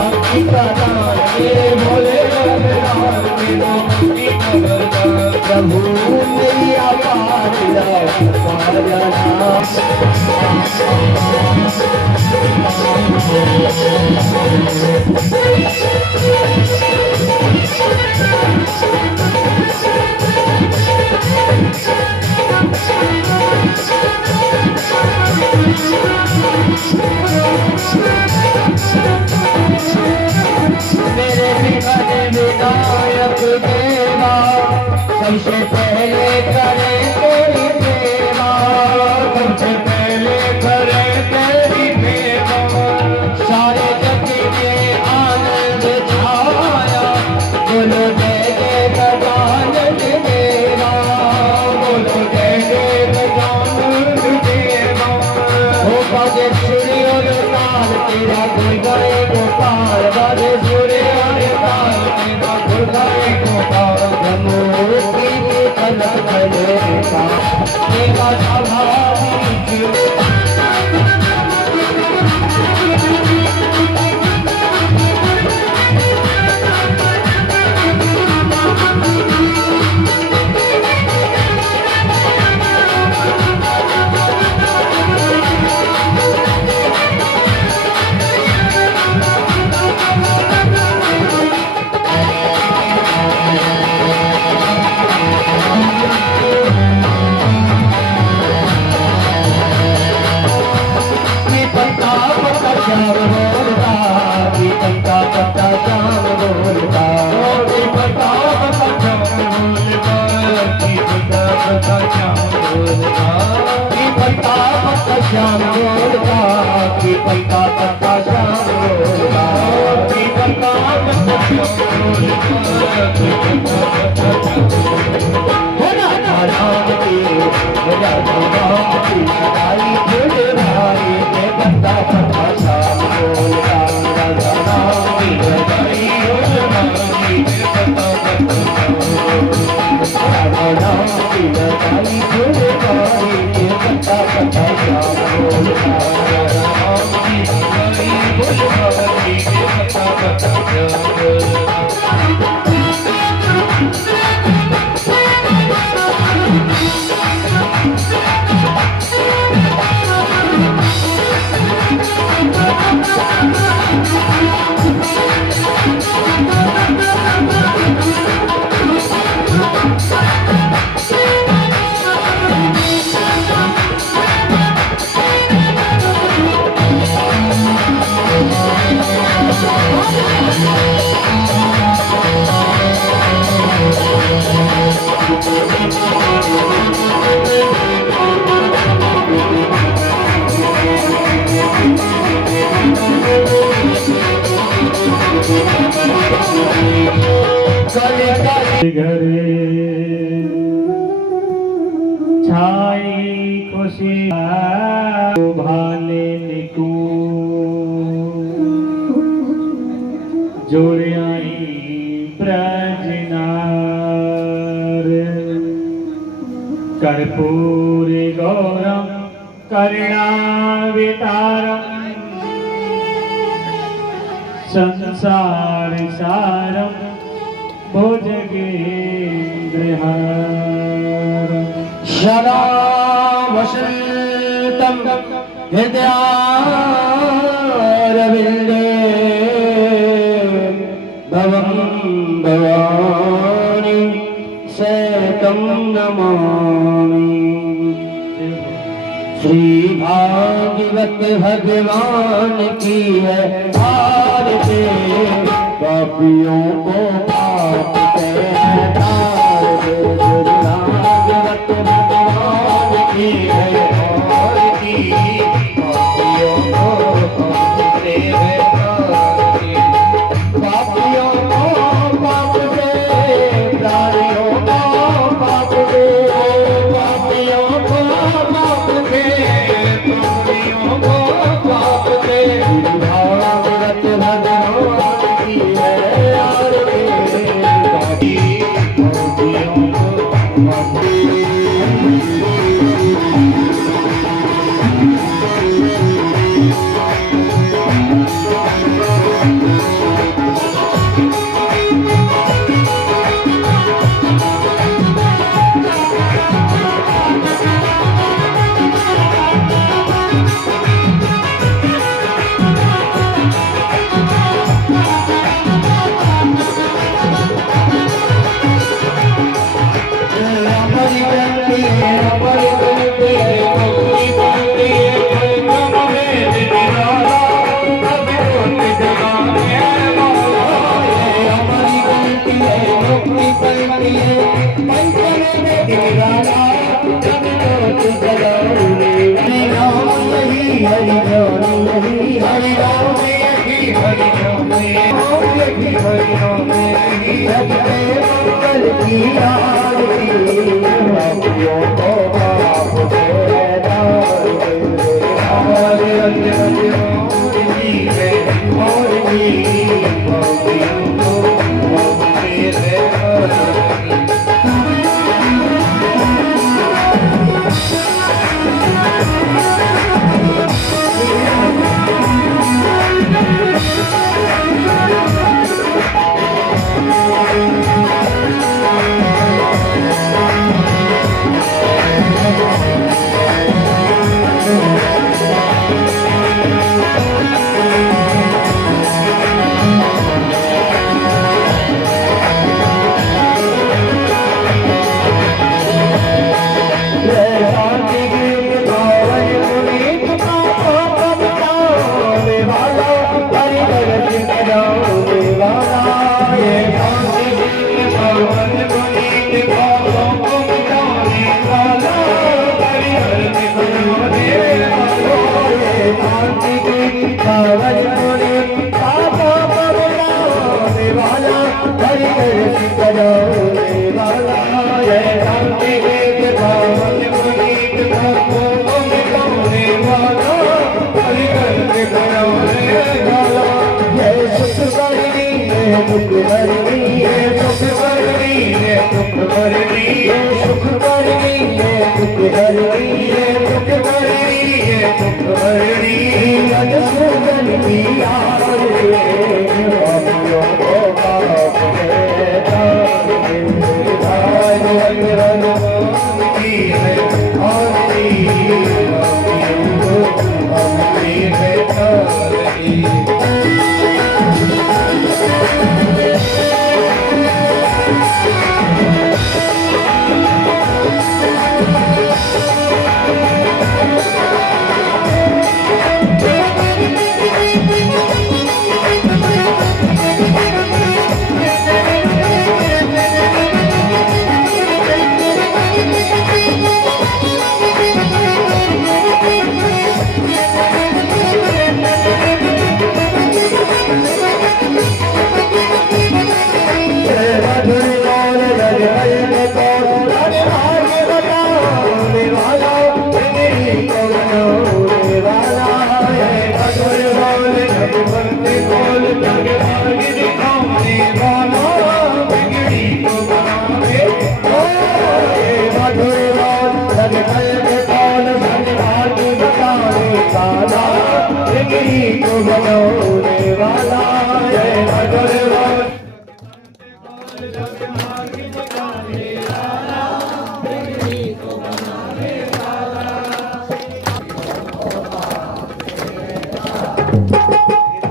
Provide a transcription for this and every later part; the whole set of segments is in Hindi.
भक्ति का दान मेरे भोले रघुनाथ के दो भक्ति का वरदान। प्रभु मेरी आपार मेरे विघ्न विनायक देवा सबसे पहले करे तेरी सेवा। सबसे पहले करे तेरी सेवा। सारे जग में आनंद छाया बोलो जय जय गजानन देवा। बोलो जय जय गजानन देवा। हो बाजे सूर्य और ताल तेरा गुण गाए गोपाल। बाजे सूर्य और ताल तेरा गुण गाए गोपाल। ब्रह्मोत्ती की कनक भले का तेरा स्वाभाविक श्याम बोलता की पंता पत्ता श्याम बोलता। की पंता पत्ता श्याम बोलता। की पंता पत्ता श्याम बोलता। की पंता पत्ता श्याम बोलता। की पंता पत्ता श्याम बोलता। की पंता पत्ता श्याम बोलता। की पंता पत्ता श्याम बोलता। राम की राम की सदाई फूल भाई के पंता पत्ता श्याम बोलता। राजा राम की सदाई फूल भाई के पंता पत्ता श्याम बोलता। राजा राम की सदाई फूल भाई के पंता पत्ता श्याम बोलता। राजा राम की सदाई फूल भाई के पंता पत्ता श्याम बोलता। घरे छाई खुशी भाले निकू जोड़ियाई प्रजनार कर्पूर गौरम करुणावतारम संसार सारम भुजगेन्द्रहारम सदा वसन्तं हृदयारविन्दे भवं भवानी शतं नमामि। श्री भागवत भगवान की है आरती। पापियों को पाप से तार दे। भागवत भगवान की है आरती। पापियों को पाप से तार दे। पापियों को पाप से प्राणियों को पाप दे। पापियों को पाप दे प्राणियों को पाप दे। भागवत भगवान की है आरती। वाला जब जोत जलाओ हरि राम यही हरि राम यही हरि राम यही हरि राम यही हरि राम यही सत्य मंगल की आरती भक्तियों को आप दे हरे हरे हरे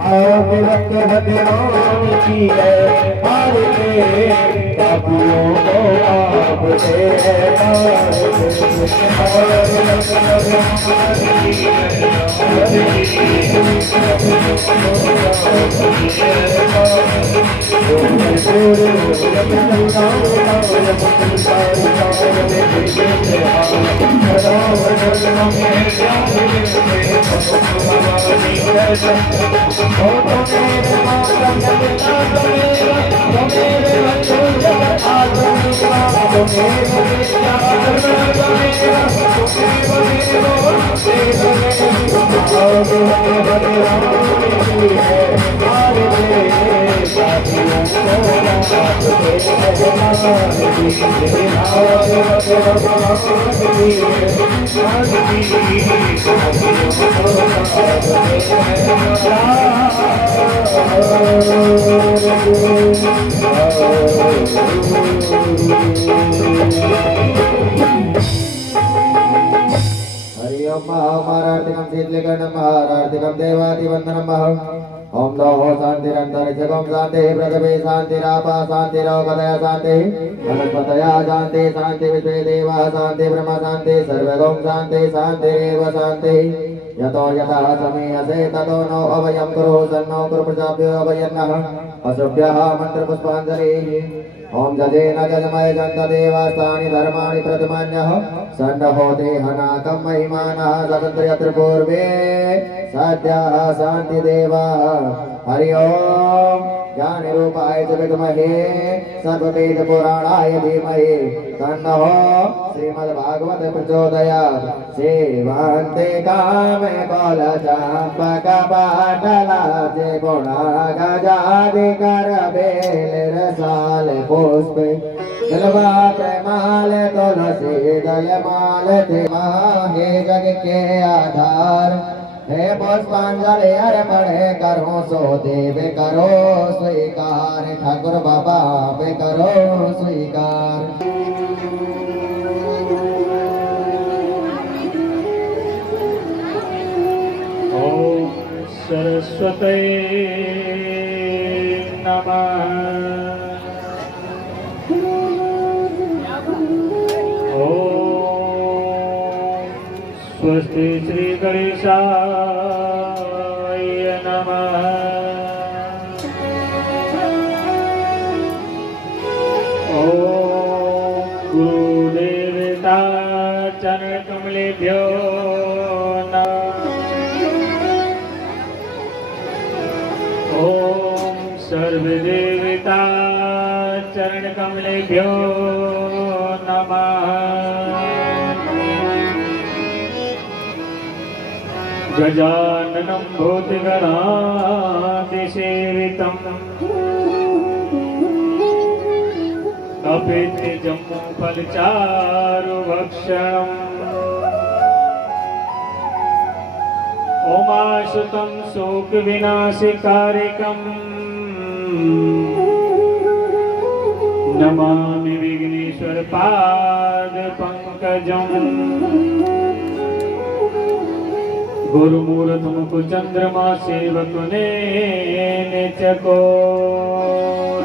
और जी भक्तियों को आप दे ओम नमो शांतिरंतरिक्षकं शांति पृथिवी शांतिरापा शांतिरोगदय शांति वनस्पतयः शांति शांति विश्वे देवाः शांति ब्रह्म शांति सर्वगं शांति शांतिरेव शांति यतो यतः समीयसे ततो नो अभयं कुरु सन्नो कुरु प्रजाभ्यो अभयन्नः पशुभ्यः मन्त्रपुष्पाञ्जलिः ओम जजेन जजमय जन्त देवास्तानि धर्माणि प्रथमन्यः सन्नहोते हनाकं महिमानः स्वतन्त्रयत्र पूर्वे सद्यः शान्ति देवाः हरि ओम ज्ञानरूपाय च विद्महे सर्ववेद पुराणाय धीमहि तन्नः श्रीमद्भागवत प्रचोदयात् सेवन्ते कामे कलचाम्बकपाटलाब्जे गुणागजादिकर बेलरसाल पुष्पे बिल्वा प्रेमाल तुलसी दलमाल हे जग के आधार हे पुष्पांजलि अर्पण करो सो देव करो स्वीकार ठाकुर बाबा पे करो स्वीकार। ओम सरस्वते नमः। स्वस्ति श्री गणेशाय नमः। ओम गुरुदेवता चरण कमलेभ्यो नमः। ओम सर्वदेवता चरण कमलेभ्यो नमः। गजाननं भूतगणातिसेवितम् कपितजम्बूफलचारुभक्षणम् उमासुतं शोकविनाशकारिकम् नमामि विघ्नेश्वरपादपङ्कजम्। गुरुमूर्त मुख चंद्रमा सेवक ने चकोर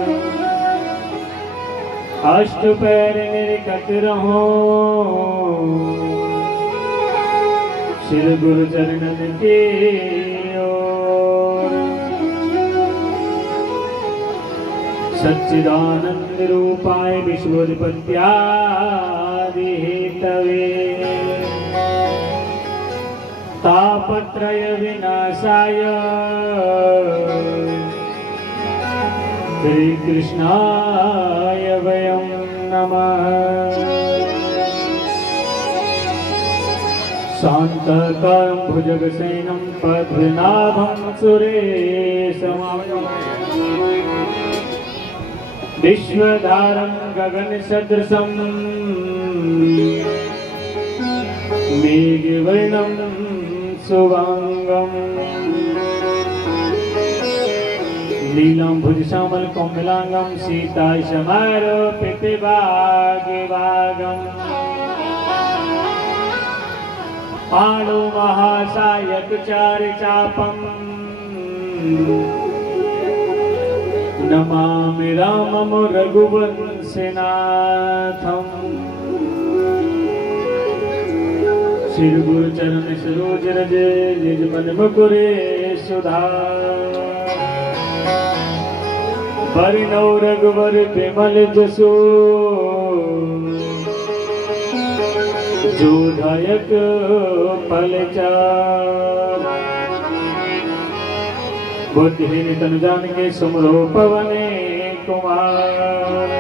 अष्ट पैर निरखत रहो श्री गुरु चरणन के ओर। सच्चिदानंद रूपाय विश्वोत्पत्त्यादि हेतवे तापत्रय विनाशाय श्री कृष्णाय वयं नमः। शान्तकारं भुजगशयनं पद्मनाभं सुरेशं विश्वधारं गगनसदृशं मेघवर्णं शुभांगम् नीलाम्बुजश्यामल कौमलांगं सीताय समारोपितभाग्यभागम् पाणो महासायकचारिचापम् नमामि रामं रघुवंशनाथम्। श्री गुरु चरण सरोज रज निज मन मुकुरे सुधार। बरनौ रघुवर विमल जसो जो दायक फलचार। बुद्धिहीन तनु जानिके सुमरो पवने कुमार।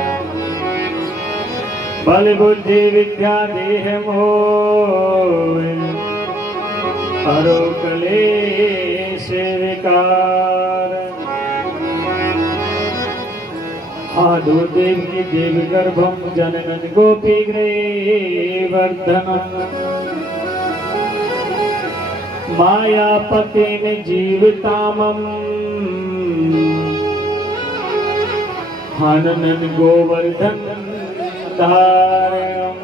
बल बुद्धि विद्या देह मोह हरो कलेश विकार। आदो देव की देव गर्भम जननन गोपी वर्धनम। मायापति में जीवतामम हननन गोवर्धन धारणम।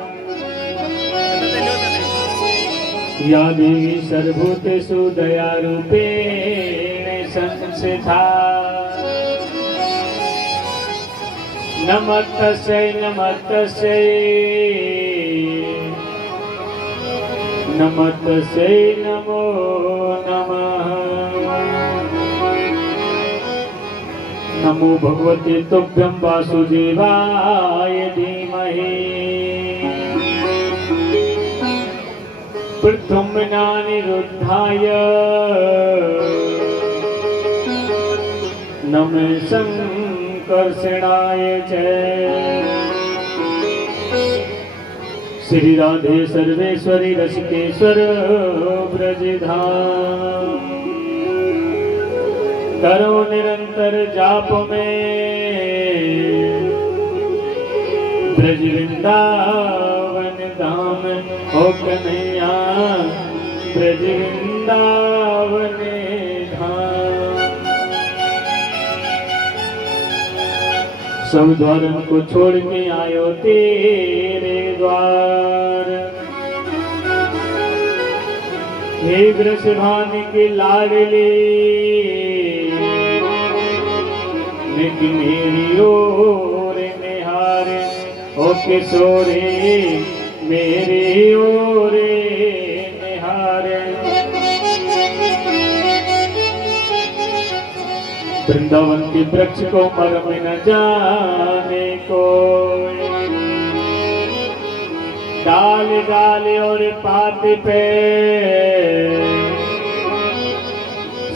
या देवी सर्वभूतेषु दयारूपेण संस्थिता। नमस्तस्यै नमस्तस्यै नमस्तस्यै नमो नमः। नमो भगवते तुभ्यं वासुदेवाय धीमहि प्रद्युम्नानिरुद्धाय नमः संकर्षणाय च। श्री राधे सर्वेश्वरी रसिकेश्वर ब्रजधाम करो निरंतर जाप में ब्रज वृंदावन धाम हो कन्हैया ब्रज वृंदावन धाम। सब द्वारन को छोड़ के आयो तेरे द्वार। हे वृषभान के लाडले मेरी ओर निहार ओ किशोरे मेरी ओर निहार। वृंदावन के वृक्ष को मर्म न जाने को डाल डाल और पात पे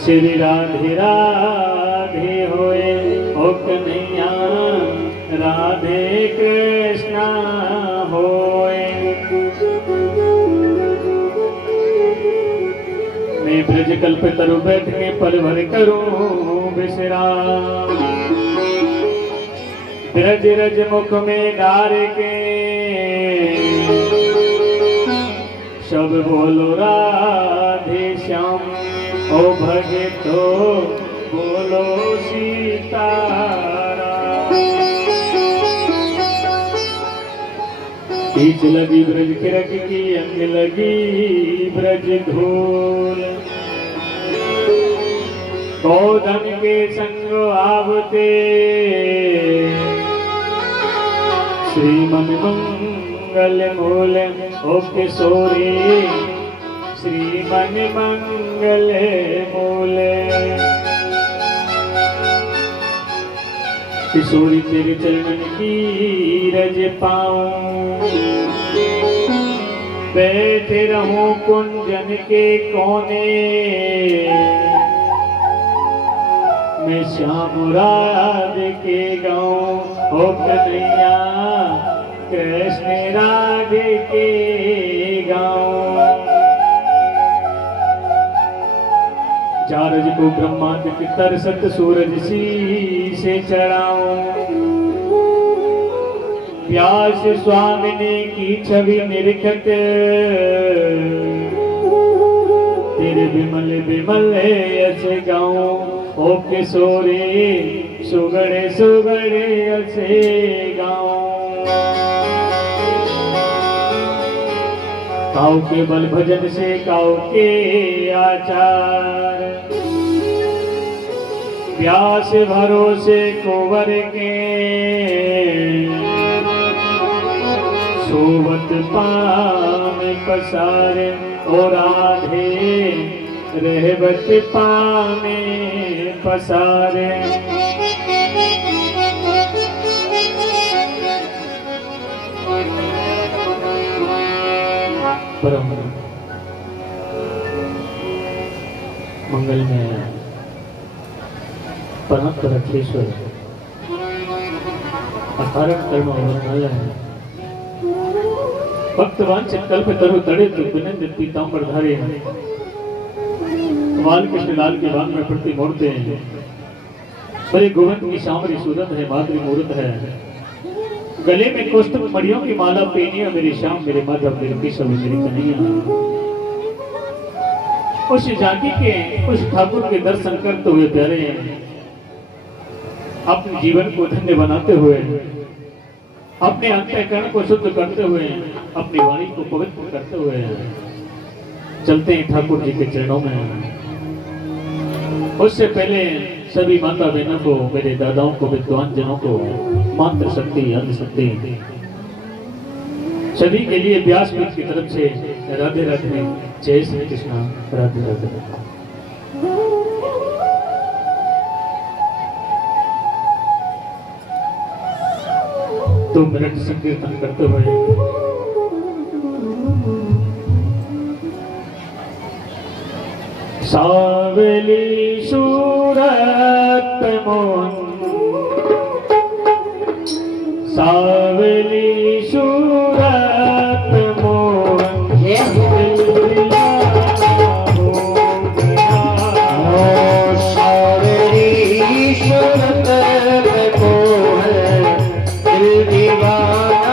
श्री राधे राधे होए ओ कन्हैया राधे कृष्णा होए। मैं ब्रज कल्प तरु बैठ के पल भर करूं विश्राम। ब्रज रज मुख में डार के सब बोलो राधे श्याम ओ भगतो बोलो सीताराम। बीच लगी ब्रज किरक की अंग लगी ब्रज धूल। गोधन के संग आवते श्रीमन मंगल मूल ओ किशोरी श्रीमन मंगल मूल। किशोरी तेरे चरणन की रज पाऊं बैठे रहूं कुंजन के कोने। मैं श्याम राधे के गाऊं ओ कन्हैया कृष्ण राधे के गाऊं। जारज को ब्रह्मांड तरसत सूरज सी से चढ़ाऊं। व्यास स्वामिनी की छवि निरखत तेरे विमल विमल यश गाऊं ओ किशोरी सुगड़े सुगड़े यसे गाऊं। काऊ के बल भजन से काऊ के आचार व्यास भरोसे कुंवर के सोवत पाम पसार ओ राधे रहबत पामे पसारे। परम मंगल में परम रखेश्वर अकारक कर्म वर्णालय भक्त वांछित कल्प तरु तड़े तो बिनंद पीतांबर धारे बाल कृष्ण लाल के बाग में प्रति मूर्ते हैं। बड़े गोविंद की शामरी सूरत है माधुरी मूर्त है। गले में कौस्तुभ मड़ियों की माला पहनिया मेरी श्याम मेरे माधव मेरे केशव मेरी कन्हैया। उस जाकी के उस ठाकुर के दर्शन करते हुए प्यारे अपने जीवन को धन्य बनाते हुए अपने अंतःकरण को शुद्ध करते हुए अपनी वाणी को पवित्र करते हुए चलते हैं ठाकुर जी के चरणों में। उससे पहले सभी माता बहनों को मेरे दादाओं को विद्वान जनों को मंत्र शक्ति अंध शक्ति सभी के लिए व्यासपीठ की तरफ से राधे राधे जय श्री कृष्ण राधे राधे। 2 मिनट संकीर्तन करते हुए सावली सूरत मोन सावली सूरत मोन दीवाना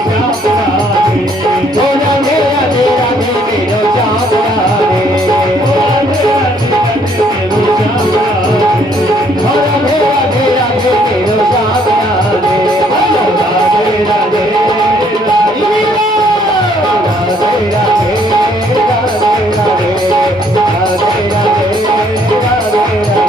श्याम राधे ओ राधे राधे राधे मेरो श्याम राधे ओ राधे राधे मेरो श्याम राधे ओ राधे राधे राधे मेरो श्याम राधे बोलो राधे राधे राधे राधे राधे राधे राधे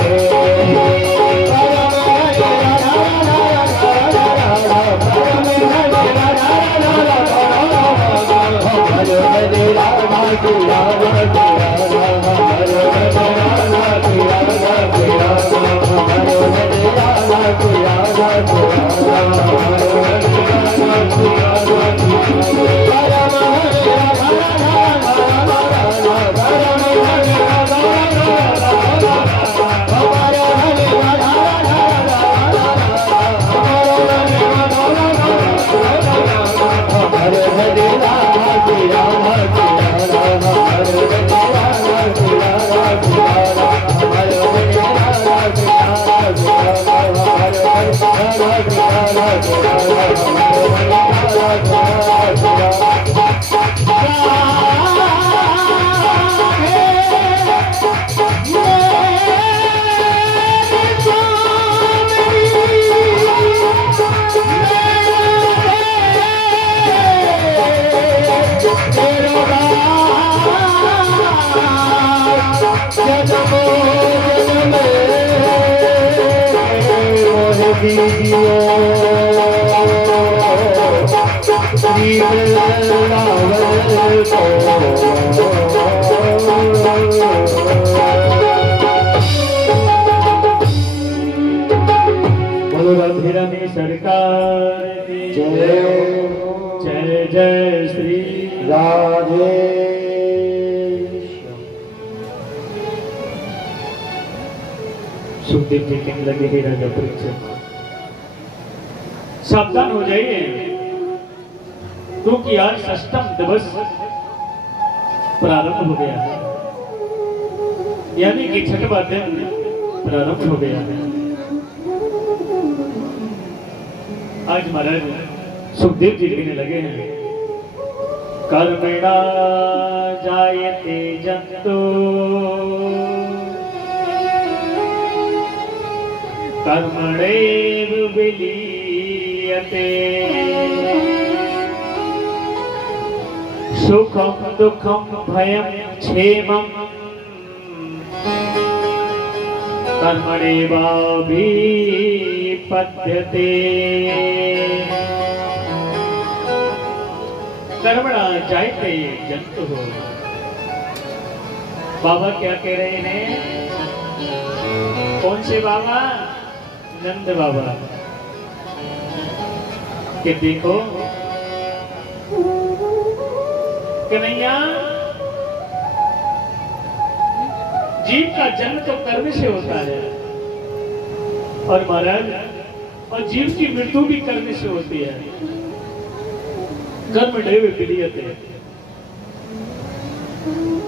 बोलो राधे राधे सरकार की जय जय जय श्री राधे सुखदेव जी कहने लगे हे राजा परीक्षित सावधान हो जाइए क्योंकि आज षष्ठम दिवस प्रारंभ हो गया है, यानी कि छठवां दिन प्रारंभ हो गया है। आज महाराज सुखदेव जी कहने लगे हैं कर्मणा जायते जंतु कर्मणैव विलीयते सुखम दुखम भयम क्षेमम कर्मणैवाभिपद्यते कर्मणा जायते जंतु हो। बाबा क्या कह रहे हैं? कौन से बाबा? नंद बाबा कि देखो कन्हैया, जीव का जन्म तो कर्म से होता है और महाराज और जीव की मृत्यु भी कर्म से होती है। कर्म दैव विलीयते,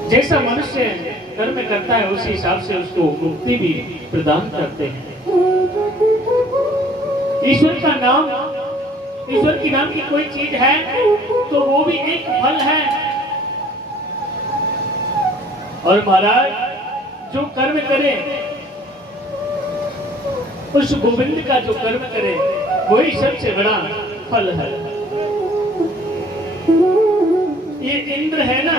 जैसा मनुष्य कर्म करता है उसी हिसाब से उसको मुक्ति भी प्रदान करते हैं। ईश्वर का नाम, ईश्वर की नाम की कोई चीज है तो वो भी एक फल है। और महाराज जो कर्म करे, उस गोविंद का जो कर्म करे वही सबसे बड़ा फल है। ये इंद्र है ना,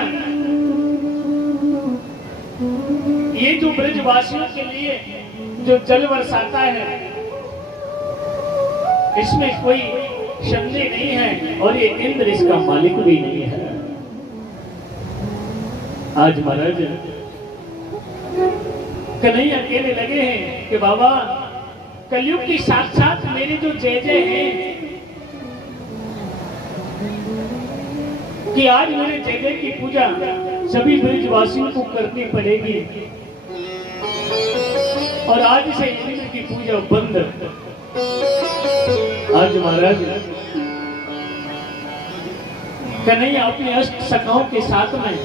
ये जो ब्रजवासियों के लिए जो जल बरसाता है, इसमें कोई संदेह नहीं है और ये इंद्र इसका मालिक भी नहीं है। आज महाराज कन्हैया कहने लगे हैं कि बाबा कलयुग की साक्षात मेरी जो जय जय है कि आज मेरे जय जय की पूजा सभी ब्रजवासियों को करनी पड़ेगी और आज से इंद्र की पूजा बंद। आज महाराज कन्हैया अपने अष्ट सखाओं के साथ में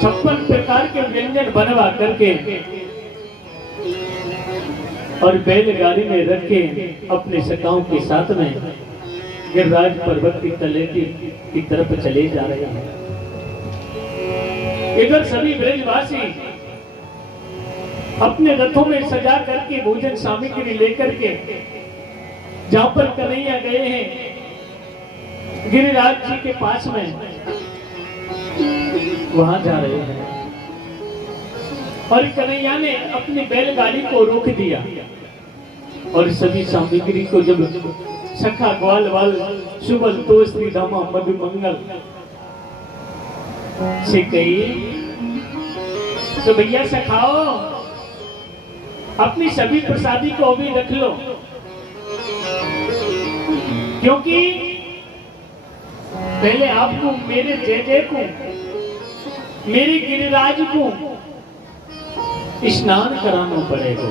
56 प्रकार के व्यंजन बनवा करके और बैलगाड़ी में रख के अपने सखाओं के साथ में गिरिराज पर्वत की तले की तरफ चले जा रहे हैं। इधर सभी ब्रजवासी अपने रथों में सजा करके भोजन सामग्री लेकर के जहां पर कन्हैया गए हैं गिरिराज जी के पास में, वहां जा रहे हैं। और कन्हैया ने अपनी बैलगाड़ी को रोक दिया और सभी सामग्री को जब सखा ग्वाल वाल सुबल तो श्री दामा मधु मंगल से कही तो भैया सखाओ अपनी सभी प्रसादी को भी रख लो, क्योंकि पहले आपको मेरे जय को मेरे गिरिराज को स्नान कराना पड़ेगा।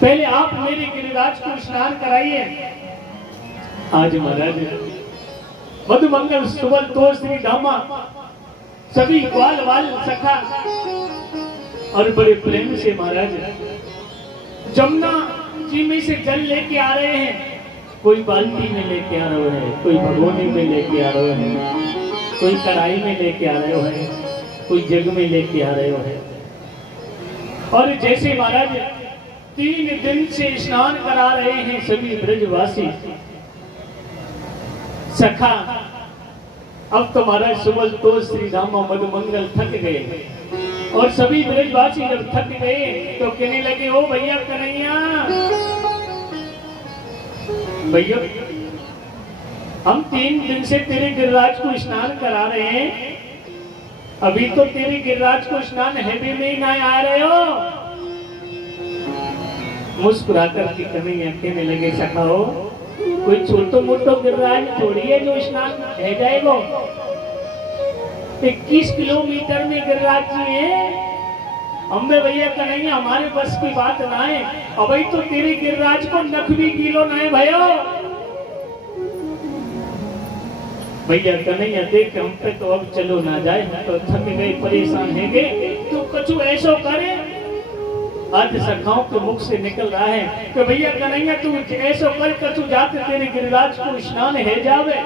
पहले आप मेरे गिरिराज को स्नान कराइए। आज महाराज मधुमंगल सुबल तो श्री धामा सभी ग्वाल वाल सखा और बड़े प्रेम से महाराज जमुना जी में से जल लेके आ रहे हैं। कोई बाल्टी में लेके आ रहे हैं, कोई भगोनी में लेके आ रहे हैं, कोई कढ़ाई में लेके आ रहे हैं, कोई जग में लेके आ रहे हैं। और जैसे महाराज 3 दिन से स्नान करा रहे हैं सभी ब्रजवासी सखा, अब तो महाराज सुबल तो श्री रामा मधुमंगल थक गए। और सभी ब्रजवासी जब थक गए तो कहने लगे, ओ भैया कन्हैया, भैया हम 3 दिन से तेरे गिरिराज को स्नान करा रहे हैं, अभी तो तेरे गिरिराज को स्नान हैवी में ही ना आ रहे हो। मुस्कुरा करके कन्हैया कहने लगे, सखाओ कोई छोटो मोटो गिरिराज थोड़ी है जो स्नान है जाएगा। 21 किलोमीटर में गिरिराज जी है, हमें भैया कन्हैया हमारे बस की बात ना है। अभी तो तेरे गिरिराज को नख भी किलो ना है भयो। भैया कन्हैया देख हम पे तो अब चलो ना जाए, तो थक गए परेशान है गए, तो कछु ऐसा करे। आज सखाओं के मुख से निकल रहा है कि भैया कन्हैया तू ऐसा कर कछु जाते तेरे गिरिराज को स्नान है जावे।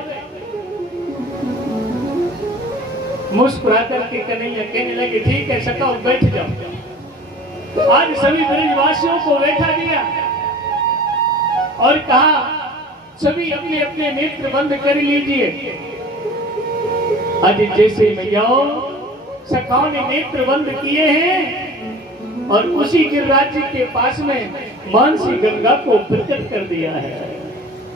मुस्कुरा करके कन्हैया कहने लगे, ठीक है सखाओ बैठ जाओ। आज सभी ब्रजवासियों को बैठा दिया और कहा सभी अपने अपने नेत्र बंद कर लीजिए। आज जैसे मैयाओ सखाओं ने नेत्र बंद किए हैं और उसी गिरिराज जी के पास में मानसी गंगा को प्रकट कर दिया है।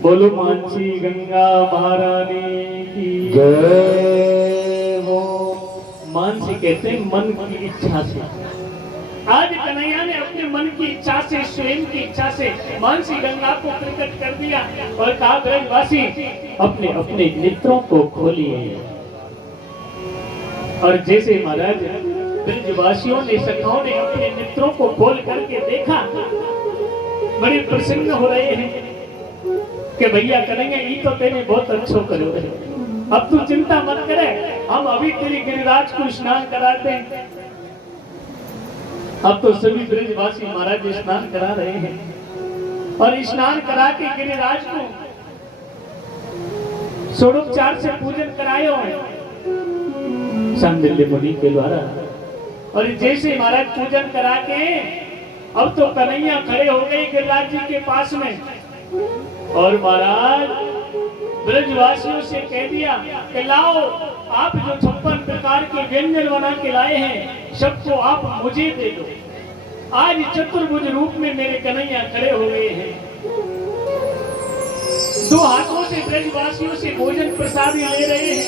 बोलो मानसी गंगा महारानी की जय हो। मानसी कहते हैं मन की इच्छा से। आज कन्हैया ने अपने मन की इच्छा से, स्वयं की इच्छा से मानसी गंगा को प्रकट कर दिया और कहा ब्रजवासी अपने अपने नेत्रों को खोलिए। और जैसे महाराज ब्रजवासियों ने सखाओं ने अपने नेत्रों को खोल करके देखा, बड़े प्रसन्न हो रहे हैं कि भैया करेंगे ये तो तेने बहुत अच्छा करो, अब तू चिंता मत करे, हम अभी तेरी गिरिराज को स्नान कराते हैं। अब तो सभी ब्रजवासी महाराज स्नान करा रहे हैं और स्नान करा के गिरिराज को षोडोपचार से पूजन कराए हुए सांडिल्य मुनि के द्वारा। और जैसे महाराज पूजन करा के अब तो कन्हैया खड़े हो गए गिरिराज जी के पास में और महाराज ब्रजवासियों से कह दिया कि लाओ आप जो 56 प्रकार के व्यंजन बना के लाए हैं सबको आप मुझे दे दो। आज चतुर्भुज रूप में मेरे कन्हैया खड़े हो गए हैं, 2 हाथों से ब्रजवासियों से भोजन प्रसाद ले रहे हैं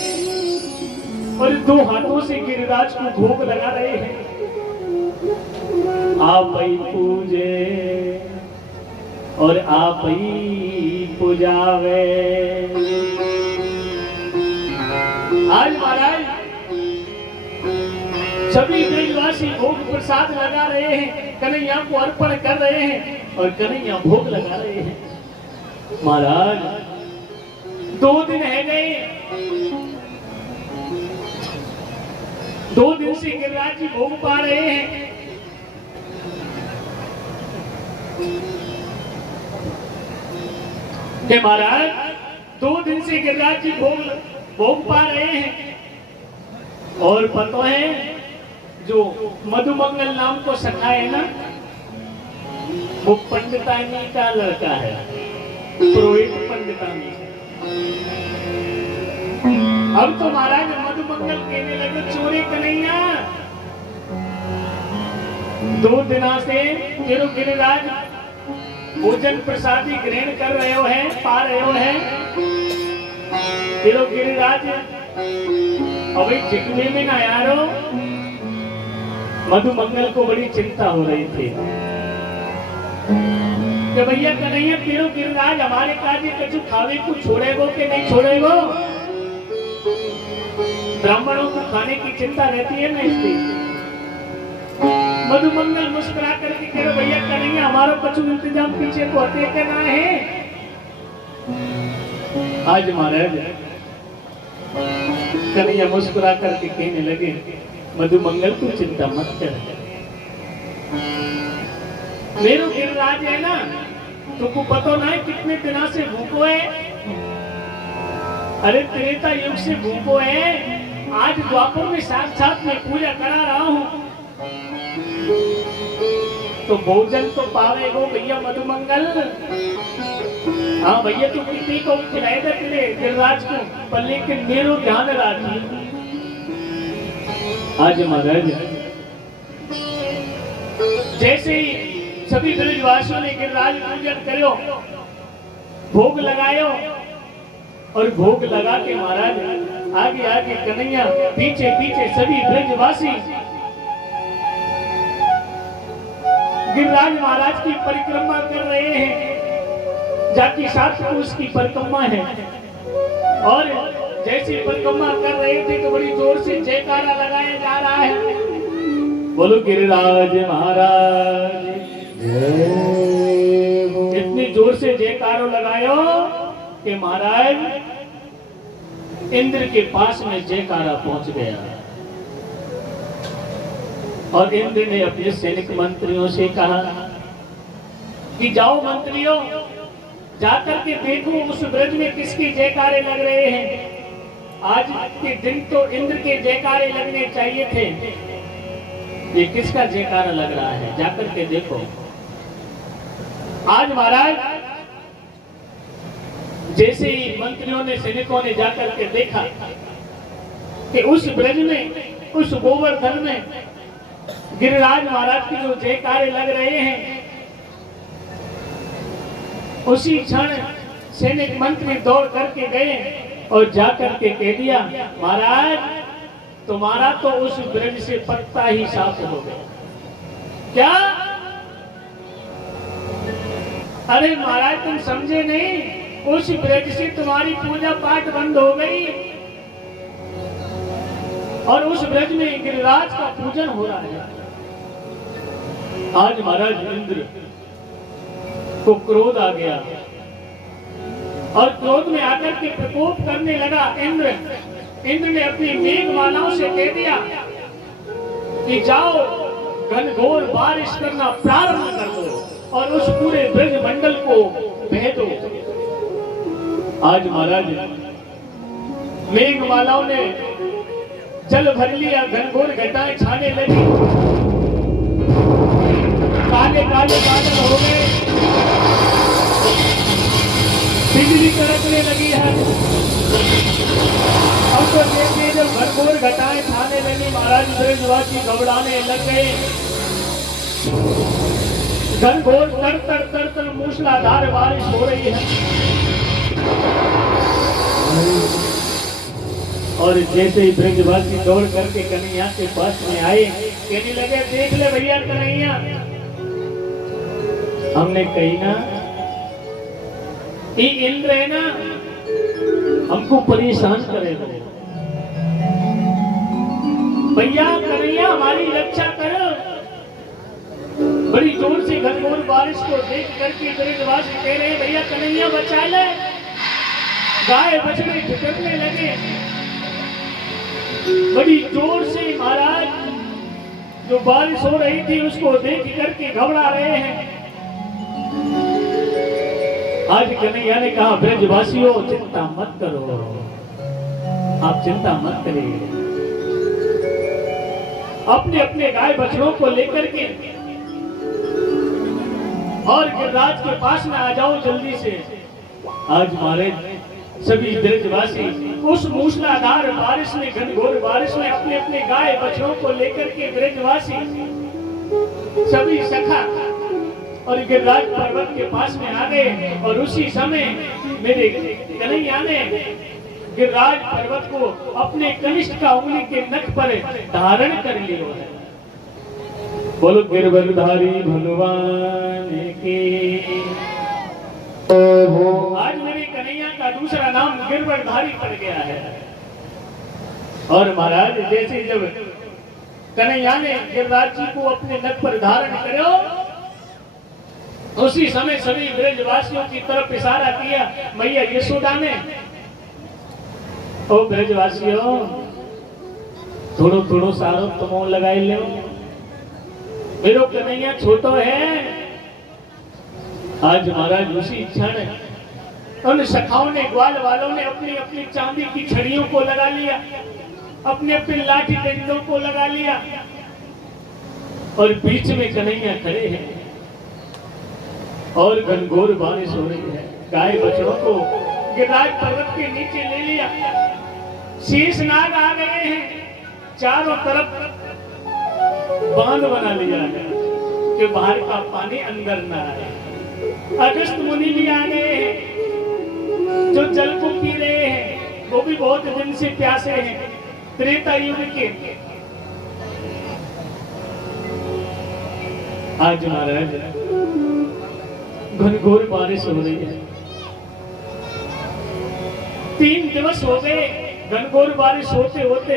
और 2 हाथों से गिरिराज को भोग लगा रहे हैं। आप ही पूजे और आप ही पुजावे। आज महाराज सभी ब्रजवासी भोग प्रसाद लगा रहे हैं, कन्हैया को अर्पण कर रहे हैं और कन्हैया भोग लगा रहे हैं। महाराज 2 दिन है गए, 2 दिन से गिरिराज जी भोग पा रहे हैं। कि महाराज 2 दिन से गिरिराज जी भोग पा रहे हैं और पता है जो मधुमंगल नाम को सखा है ना, वो पंडितानी का लड़का है, पुरोहित पंडितानी। अब तो महाराज मधुमंगल कहने लगे चोरी कन्हैया 2 दिना से तेरो गिरिराज भोजन प्रसादी ग्रहण कर रहे हो है, पा रहे हो है, तेरो गिरिराज अभी चिकने में ना यारो। मधुमंगल को बड़ी चिंता हो रही थी कि भैया कन्हैया तेरो गिरिराज हमारे काजे कछु खावे को छोड़ेगो कि नहीं छोड़ेगो। ब्राह्मणों को खाने की चिंता रहती है ना, इसलिए मधुमंगल मुस्कुरा करके कह रहे भैया कन्हैया हमारा कछु इंतजाम पीछे को हटे करना है। आज महाराज कन्हैया मुस्कुरा करके कहने लगे मधुमंगल तू चिंता मत कर, मेरो गिरिराज है ना, तुमको पता ना है कितने दिनों से भूखो है। अरे त्रेता युग से भूखो है, आज द्वापर में साक्षात में पूजा करा रहा हूँ, तो भोजन तो पावेगो भैया मधुमंगल। हाँ भैया तू कितनी को खिलाएगा तेरे गिरिराज को, पर लेकिन मेरो ध्यान राखी। आज महाराज जैसे ही सभी ब्रजवासियों ने गिरिराज पूजन करो, भोग लगायो, और भोग लगा के महाराज आगे आगे कन्हैया पीछे पीछे सभी ब्रजवासी गिरिराज महाराज की परिक्रमा कर रहे हैं। जाति 7 कोस की परिक्रमा है, और जैसे परिक्रमा कर रहे थे तो बड़ी जोर से जयकारा लगाया जा रहा है। बोलो गिरिराज महाराज इतनी जोर से जयकारो लगायो कि महाराज इंद्र के पास में जयकारा पहुंच गया, और इंद्र ने अपने सैनिक मंत्रियों से कहा कि जाओ मंत्रियों, जाकर के देखो उस ब्रज में किसकी जयकारे लग रहे हैं। आज के दिन तो इंद्र के जयकारे लगने चाहिए थे, ये किसका जयकारा लग रहा है, जाकर के देखो। आज महाराज जैसे ही मंत्रियों ने सैनिकों ने जाकर के देखा कि उस ब्रज में उस गोवर्धन में गिरिराज महाराज की जो जयकारे लग रहे हैं, उसी क्षण सैनिक मंत्री दौड़ करके गए और जाकर के कह दिया महाराज तुम्हारा तो उस ब्रज से पत्ता ही साफ हो गया। क्या? अरे महाराज तुम समझे नहीं, उस ब्रज से तुम्हारी पूजा पाठ बंद हो गई और उस ब्रज में गिरिराज का पूजन हो रहा है। आज महाराज इंद्र को क्रोध आ गया और क्रोध में आकर के प्रकोप करने लगा। इंद्र ने अपनी मेघमालाओं से कह दिया कि जाओ घनघोर बारिश करना प्रारंभ कर दो और उस पूरे ब्रज मंडल को बह दो। आज महाराज मेघमालाओं ने जल भर लिया, घनघोर घटाएं छाने लगी, काले काले बादल हो गए, बिजली कड़कने लगी है। अब तो देखिए जब घनघोर घटाएं छाने लगी, महाराज ब्रजवासी घबराने लग गए। घनघोर तर मूसलाधार बारिश हो रही है और जैसे ही ब्रजवासी दौड़ करके कन्हैया के पास में आए, कहने लगे देख ले भैया कन्हैया, हमने कही ना कि इंद्र है ना हमको परेशान करेगा। भैया कन्हैया हमारी रक्षा करो। बड़ी जोर से घनघोर बारिश को देख करके ब्रजवासी कह रहे भैया कन्हैया बचा ले। गाय बछड़े ठिठुरने लगे। बड़ी जोर से महाराज जो बारिश हो रही थी उसको देख करके घबरा रहे हैं। आज कन्हैया ने कहा ब्रजवासियों चिंता मत करो, आप चिंता मत करिए, अपने अपने गाय बछड़ों को लेकर के और गिरिराज के पास में आ जाओ जल्दी से। आज हमारे सभी ब्रजवासी उस मूसलाधार बारिश में, घनघोर बारिश में अपने अपने गाय बछड़ों को लेकर के ब्रजवासी सभी सखा और गिरिराज पर्वत के पास में आ गए। और उसी समय मेरे कन्हैया ने गिरिराज पर्वत को अपने कनिष्ठ का उंगली के नख पर धारण कर लिया है। बोलो गिरवरधारी भगवान की। आज मेरे कन्हैया का दूसरा नाम गिरवरधारी पड़ गया है। और महाराज जैसे जब कन्हैया ने गिरिराज जी को अपने नख पर धारण करो, उसी समय सभी ब्रजवासियों की तरफ इशारा किया मैया यशोदा ने। ओ ब्रजवासियों, थोड़ो थोड़ो सारो तुम लगाई लो, मेरो कन्हैया छोटो है। आज महाराज उसी क्षण उन सखाओं ने, ग्वाल वालों ने अपनी अपनी चांदी की छड़ियों को लगा लिया, अपने अपने लाठी डंडों को लगा लिया और बीच में कन्हैया खड़े हैं और घनघोर बारिश हो रही है। गाय बछड़ों को गिरिराज पर्वत के नीचे ले लिया, शीशनाग आ गए हैं, चारों तरफ बांध बना लिया है कि बाहर का पानी अंदर ना आए। अगस्त मुनि भी आ गए हैं जो जल को पी रहे हैं, वो भी बहुत दिन से प्यासे हैं, त्रेता युग के। आज महाराज घनघोर बारिश हो रही है, 3 दिवस हो गए घनघोर बारिश होते होते।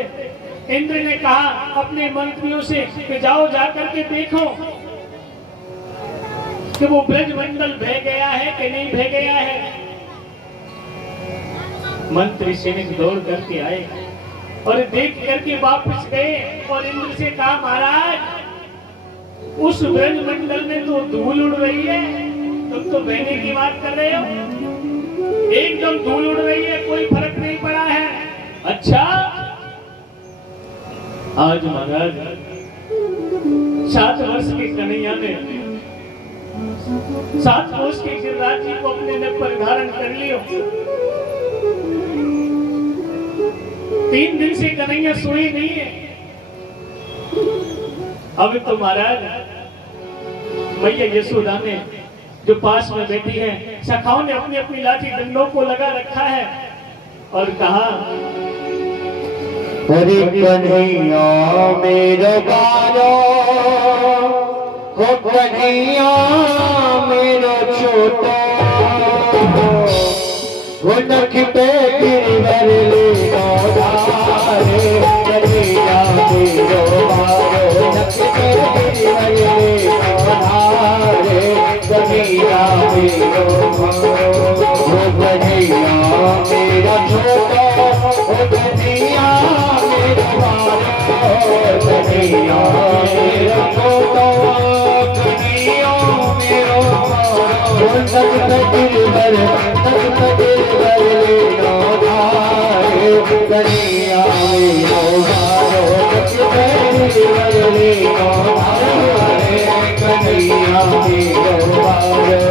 इंद्र ने कहा अपने मंत्रियों से कि जाओ जाकर के देखो कि वो ब्रजमंडल बह गया है कि नहीं बह गया है। मंत्री सैनिक दौड़ करके आए और देख करके वापस गए और इंद्र से कहा महाराज उस ब्रजमंडल में तो धूल उड़ रही है, तुम तो बहने की बात कर रहे हो, एकदम धूल उड़ रही है, कोई फर्क नहीं पड़ा है। अच्छा, आज महाराज 7 वर्ष के कन्हैया ने 7 वर्ष के गिरिराज जी को अपने नख पर धारण कर लियो। 3 दिन से कन्हैया सोई नहीं है। अब तो महाराज मैया यशोदा ने जो पास में बैठी है, सखाओं ने अपनी अपनी लाठी डंडों को लगा रखा है और कहा हरि कन्हैया मेरो बारो, हो कन्हैया मेरो छोटो, हो नख पे गिरवर लेनो धारे। कन्हैया मेरो बारो, नख पे गिरवर लेनो धारे। कन्हैया मेरो बारो, हो कन्हैया मेरो छोटो, हो कन्हैया मेरो बारो। कन्हैया मेरो छोटो, कन्हैया मेरो बारो। नख पे गिरवर, नख पे गिरवर लेनो धारे। कन्हैया मेरो बारो, नख पे गिरवर लेनो धारे। कन्हैया मेरो बारो।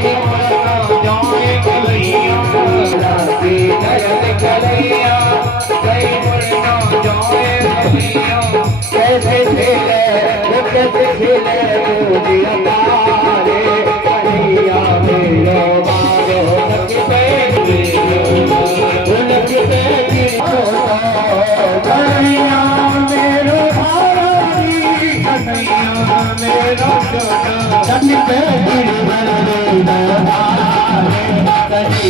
कहीं मुड़ना जाए कलैया की नयन कलैया कहीं मुड़ना जाए कलैया कैसे खेले वो कैसे खेले गोदिया तारे कन्हैया मेरो बारो लग पे लग पे की कन्हैया मेरो भारती कन्हैया मेरो छोटा लग पे कन्हैया मेरो बारो लग पे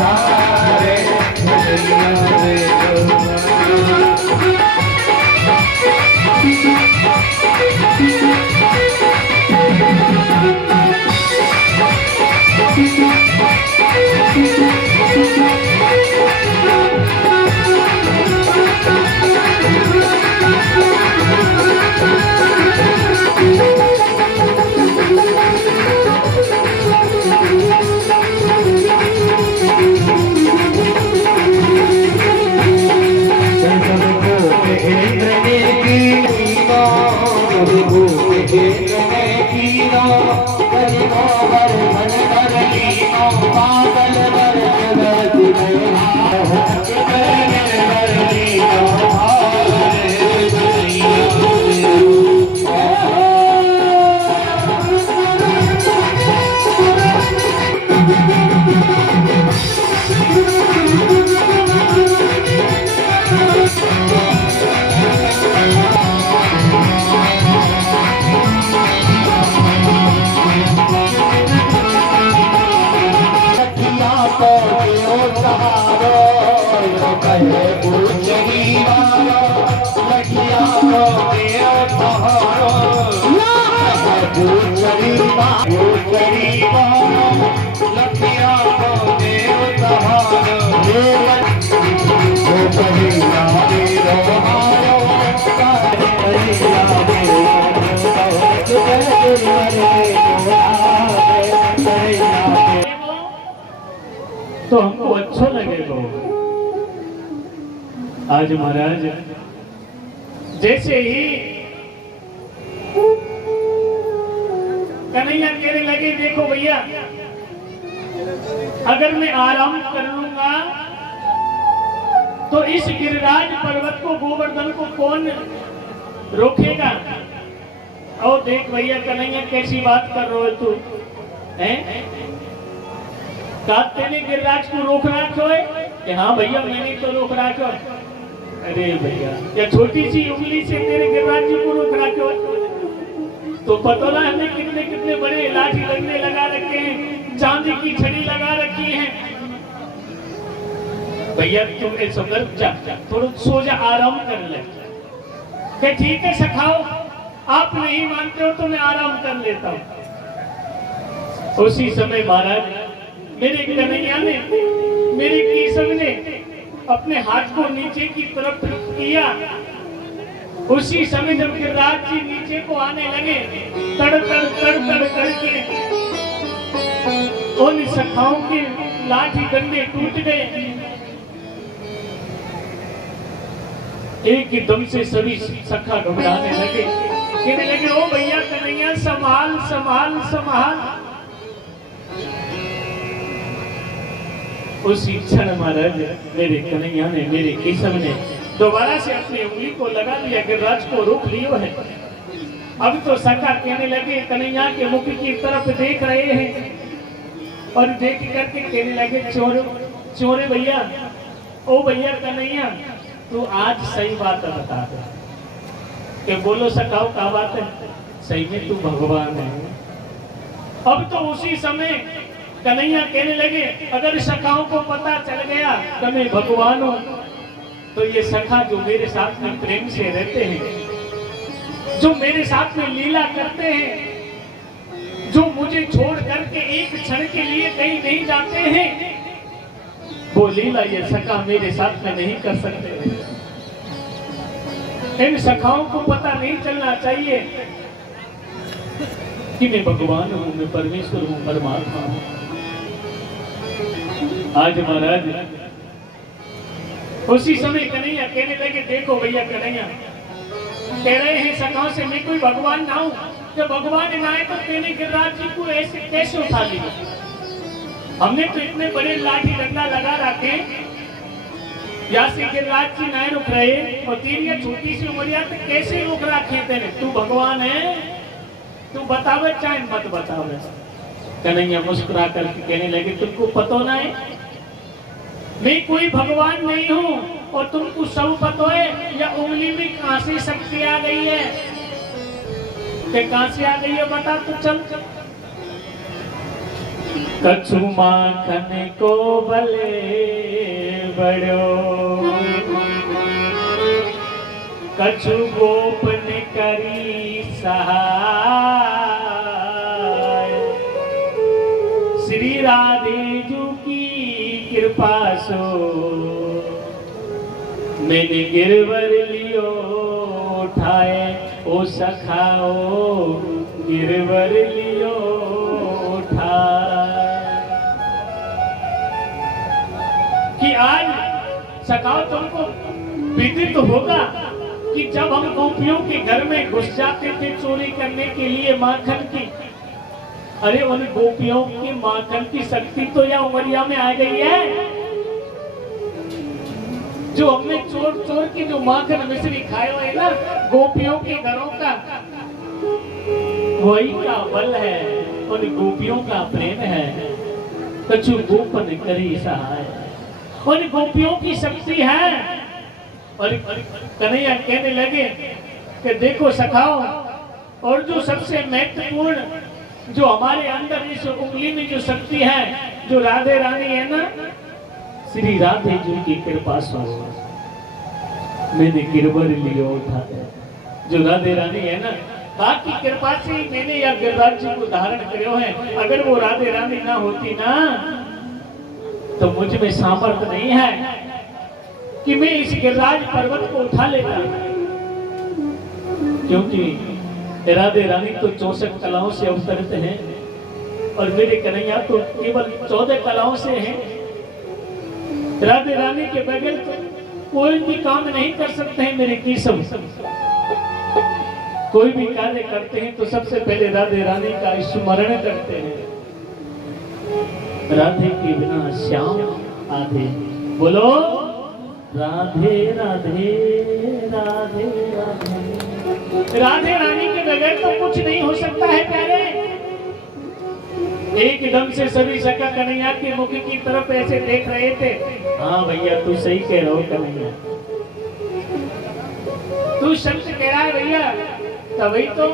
धारे कन्हैया मेरो तो हमको अच्छा लगेगा। आज महाराज जैसे ही कन्हैया कहने लगे, देखो भैया अगर मैं आराम कर लूंगा तो इस गिरिराज पर्वत को, गोवर्धन को कौन रोकेगा? और देख भैया कन्हैया कैसी बात कर रहे हो तू, हैं? तेने गिरिराज को रोक रखो है कि हाँ भैया मैंने तो रोक रखो। अरे भैया या छोटी सी उंगली से तेरे गिरिराज जी को रोक रखो है तो पता ना हमने कितने कितने बड़े लाठी डंडे लगा रखे हैं, चांदी की छड़ी लगा रखी है। भैया तुम ऐसा कर जा, थोड़ा सो जा, आराम कर ले। ठीक है सखाओ, आप नहीं मानते हो तो मैं आराम कर लेता हूँ। उसी समय महाराज मेरे कन्हैया ने, मेरे केशव ने अपने हाथ को नीचे की तरफ किया। उसी समय जब गिरिराज जी नीचे को आने लगे, तड़ तड़ तड़ तड़ करके उन सखाओं के लाठी डंडे टूट गए। एक ही दम से सभी सखा घबराने लगे, कहने लगे ओ भैया कन्हैया संभाल संभाल संभाल। उसी क्षण महाराज मेरे कन्हैया ने, मेरे केशव ने दोबारा से अपनी उंगली को लगा लिया, गिरिराज को रोक लियो है। अब तो सखा कहने लगे, कन्हैया के मुख की तरफ देख रहे हैं और देख करके कहने लगे, चोर चोरे भैया, ओ भैया कन्हैया तू आज सही बात बता दे। कि बोलो सखाओ क्या बात है? सही में तू भगवान है। अब तो उसी समय कन्हैया कहने लगे, अगर सखाओं को पता चल गया कि मैं भगवान हूं तो ये सखा जो मेरे साथ में प्रेम से रहते हैं, जो मेरे साथ में लीला करते हैं, जो मुझे छोड़ करके एक क्षण के लिए कहीं नहीं जाते हैं, वो लीला ये सखा मेरे साथ में नहीं कर सकते। इन सखाओं को पता नहीं चलना चाहिए कि मैं भगवान हूं, मैं परमेश्वर हूं, परमात्मा हूं। आज महाराज उसी समय कन्हैया कहने लगे, देखो भैया कन्हैया कह रहे हैं सखाओं से मैं कोई भगवान ना हूं, जब भगवान ना आए तो तेने गिरिराज जी को ऐसे कैसे उठा लिया? हमने तो इतने बड़े लाठी डंडा लगा रखे, या से गिरिराज जी ना रुक रहे और तेरी ये छोटी सी उमरिया तो कैसे रोक रखे तेने? तू भगवान है, तू बतावे चाहे मत बतावे। कन्हैया मुस्कुरा करके कहने लगे तुमको पता ना है मैं कोई भगवान नहीं हूँ और तुमको सब पता है, या उंगली में कहां से शक्ति आ गई है? कि कहां से आ गई है बता तो चल। कछु माखन को भले बड़ो, कछु गोपन करी सहाय, श्री राधे जू की कृपा सो मैंने गिरवर लियो उठाए, ओ सखाओ गिरवर लियो उठाए। कि आज सखाओ तुमको विदित होगा कि जब हम गोपियों के घर में घुस जाते थे चोरी करने के लिए माखन की, अरे उन गोपियों की माखन की शक्ति तो या उमरिया में आ गई है। जो हमने चोर चोर की जो माखन मिश्री खाए हुए ना गोपियों के घरों का, वही का बल है, उन गोपियों का प्रेम है। कछु गोपन करी सहाय, उन गोपियों की शक्ति है। और कन्हैया कहने लगे कि देखो सखाओ, और जो सबसे महत्वपूर्ण जो हमारे अंदर इस उंगली में जो शक्ति है, जो राधे रानी है ना, श्री राधे जी की कृपा से मैंने गिरवर लियो उठाया। जो राधे रानी है ना, बाकी कृपा से मैंने या गिरिराज जी को धारण करो है। अगर वो राधे रानी ना होती ना तो मुझ में सामर्थ्य नहीं है कि मैं इस गिरिराज पर्वत को उठा लेता, क्योंकि राधे रानी तो 64 कलाओं से अवतरित हैं और मेरे कन्हैया तो केवल 14 कलाओं से हैं। राधे रानी के बगैर तो कोई भी काम नहीं कर सकते हैं मेरे केशव। कोई भी कार्य करते हैं तो सबसे पहले राधे रानी का स्मरण करते हैं। राधे के बिना श्याम आधे, बोलो राधे राधे राधे राधे। राधे रानी के बगैर तो कुछ नहीं हो सकता है प्यारे। एकदम से सभी सका कन्हैया के मुख की तरफ ऐसे देख रहे थे। हाँ भैया तू सही कह रहा हो कन्हैया, तू सच कह रहा है भैया, तभी तो।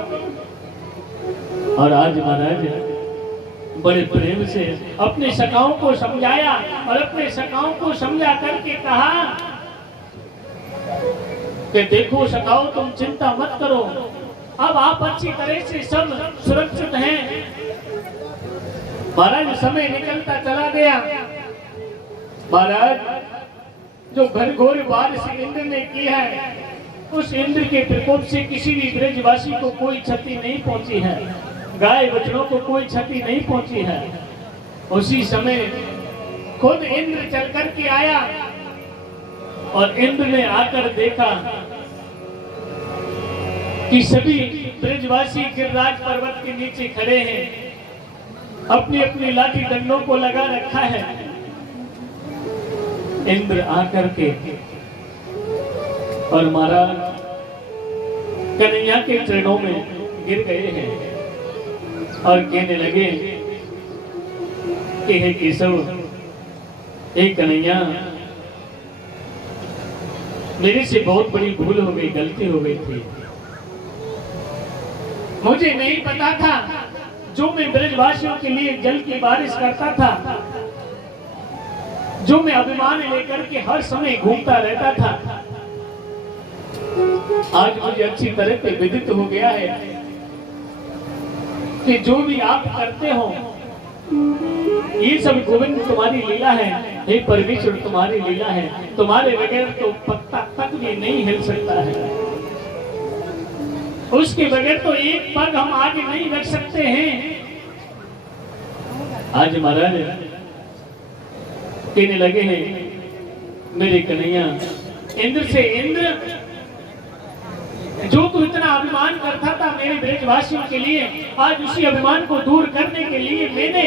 और आज महाराज बड़े प्रेम से अपने सखाओं को समझाया और अपने सखाओं को समझा करके कहा कि देखो सखाओ तुम चिंता मत करो, अब आप अच्छी तरह से सब सुरक्षित हैं। महाराज समय निकलता चला गया। महाराज जो घनघोर बारिश इंद्र ने की है, उस इंद्र के प्रकोप से किसी भी ब्रजवासी को कोई क्षति नहीं पहुंची है, गाय बछड़ों को कोई क्षति नहीं पहुंची है। उसी समय खुद इंद्र चल कर के आया और इंद्र ने आकर देखा कि सभी ब्रजवासी गिरिराज पर्वत के नीचे खड़े हैं, अपनी अपनी लाठी डंडों को लगा रखा है। इंद्र आकर के और महाराज कन्हैया के चरणों में गिर गए हैं और कहने लगे कि हे केशव, हे कन्हैया, मेरे से बहुत बड़ी भूल हो गई, गलती हो गई थी। मुझे नहीं पता था जो मैं ब्रजवासियों के लिए जल की बारिश करता था, जो मैं अभिमान लेकर के हर समय घूमता रहता था, आज मुझे अच्छी तरह से विदित हो गया है कि जो भी आप करते हो ये सब गोविंद तुम्हारी लीला है। हे परमेश्वर तुम्हारी लीला है, तुम्हारे बगैर तो पत्ता तक भी नहीं हिल सकता है, उसके बगैर तो एक पग हम आगे नहीं रख सकते हैं। आज महाराज कहने लगे हैं मेरे कन्हैया, इंद्र से इंद्र जो तू इतना अभिमान करता था मेरे ब्रजवासियों के लिए, आज उसी अभिमान को दूर करने के लिए मैंने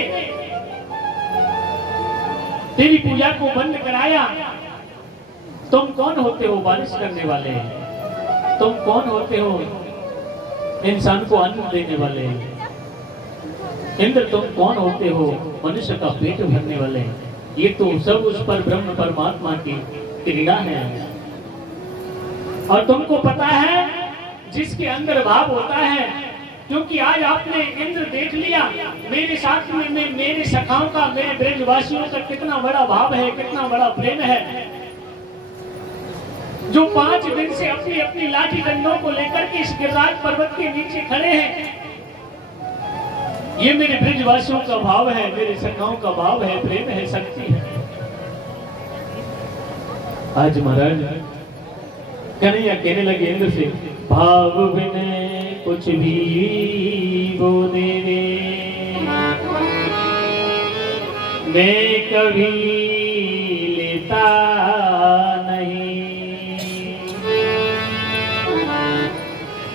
तेरी पूजा को बंद कराया। तुम कौन होते हो बारिश करने वाले? तुम कौन होते हो इंसान को अन्न देने वाले? इंद्र तुम कौन होते हो मनुष्य का पेट भरने वाले? ये तो सब उस पर ब्रह्म परमात्मा की क्रीड़ा है। और तुमको पता है जिसके अंदर भाव होता है, क्योंकि आज आपने इंद्र देख लिया मेरे साथ में मेरे सखाओं का, मेरे ब्रजवासियों का कितना बड़ा भाव है, कितना बड़ा प्रेम है। जो 5 दिन से अपनी अपनी लाठी डंडों को लेकर के इस गिरिराज पर्वत के नीचे खड़े हैं, ये मेरे ब्रजवासियों का भाव है, मेरे सखाओं का भाव है, प्रेम है, शक्ति है। आज महाराज कन्हैया कहने लगे इंद्र से, भाव बिन कुछ भी वो देवे मैं कभी लेता नहीं।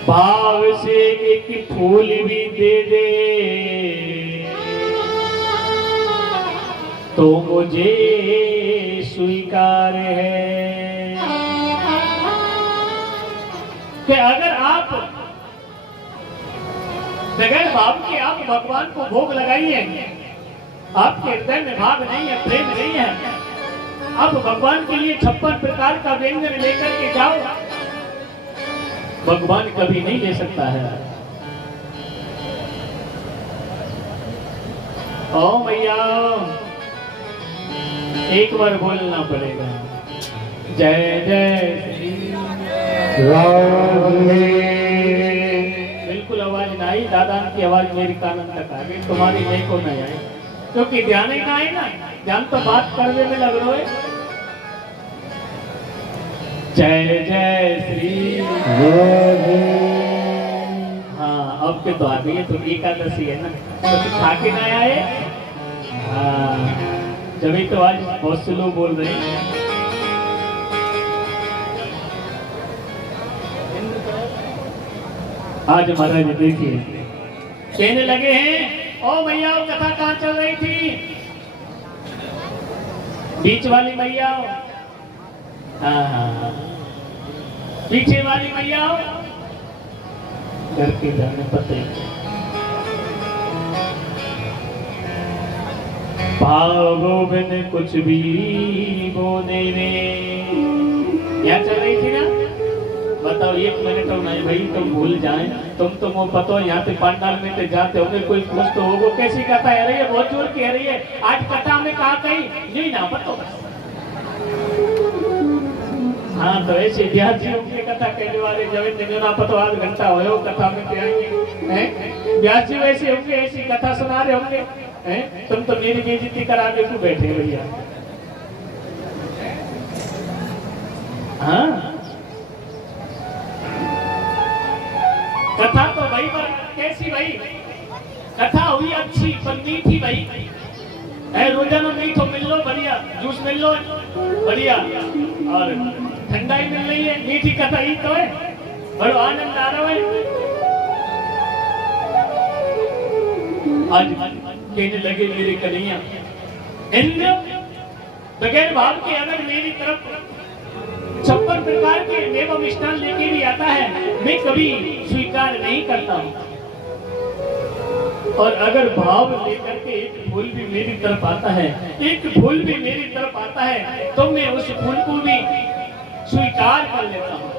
भाव से एक फूल भी दे दे तो मुझे स्वीकार है। कि अगर आप बगैर भाव के आप भगवान को भोग लगाइए, आपके हृदय में भाव नहीं है, प्रेम नहीं है, आप भगवान के लिए 56 प्रकार का व्यंजन लेकर के जाओ, भगवान कभी नहीं ले सकता है। ओ मैया एक बार बोलना पड़ेगा, जय जय श्री राम। बिल्कुल आवाज ना आई, दादा की आवाज मेरी कानन तक आ गई, तुम्हारी नहीं को नहीं आई, क्योंकि ध्यान ही ना है ना, ध्यान तो बात करने में लग रहा है। जय जय श्री हाँ अब के तो आ गई है, तो एकादशी है ना, तो खा के ना आए। हाँ जब तो आज बहुत से लोग बोल रहे हैं। आज महाराज देखिए कहने लगे हैं, ओ मैया कथा कहाँ चल रही थी? बीच वाली मैया, हाँ पीछे वाली मैया, घर के जाने पते। भाव बिन कुछ भी वो देवे, क्या चल रही थी ना? बताओ 1 मिनट हो नहीं भाई, तुम भूल जाए, तुम तो वो पता यहाँ पे पंडाल में तो जाते होगे, कोई कुछ तो होगो, कैसी कथा है रही है, बहुत जोर कह रही है, आज कथा में कहा कही नहीं ना पता। हाँ तो ऐसे ब्यास जी की कथा कहने वाले जब ना पता, आध घंटा हो कथा में हैं, ब्यास जी वैसे होंगे, ऐसी कथा सुना रहे होंगे हैं, तुम तो मेरी बेइज्जती करा के क्यों बैठे भैया? हाँ कथा तो भाई पर कैसी भाई कथा हुई अच्छी पर मीठी भाई है, रोजाना मीठो मिल लो बढ़िया, जूस मिल लो बढ़िया, और ठंडाई मिल रही है, मीठी कथा ही तो है, बड़ो आनंद आ रहा है। आज कहने लगे मेरे कन्हैया, इंद्र बगैर भाव के अगर मेरी तरफ 56 प्रकार के मेवा मिष्ठान लेके भी आता है, मैं कभी स्वीकार नहीं करता हूँ। और अगर भाव लेकर के एक फूल भी मेरी तरफ आता है, एक फूल भी मेरी तरफ आता है, तो मैं उस फूल को भी स्वीकार कर लेता हूँ।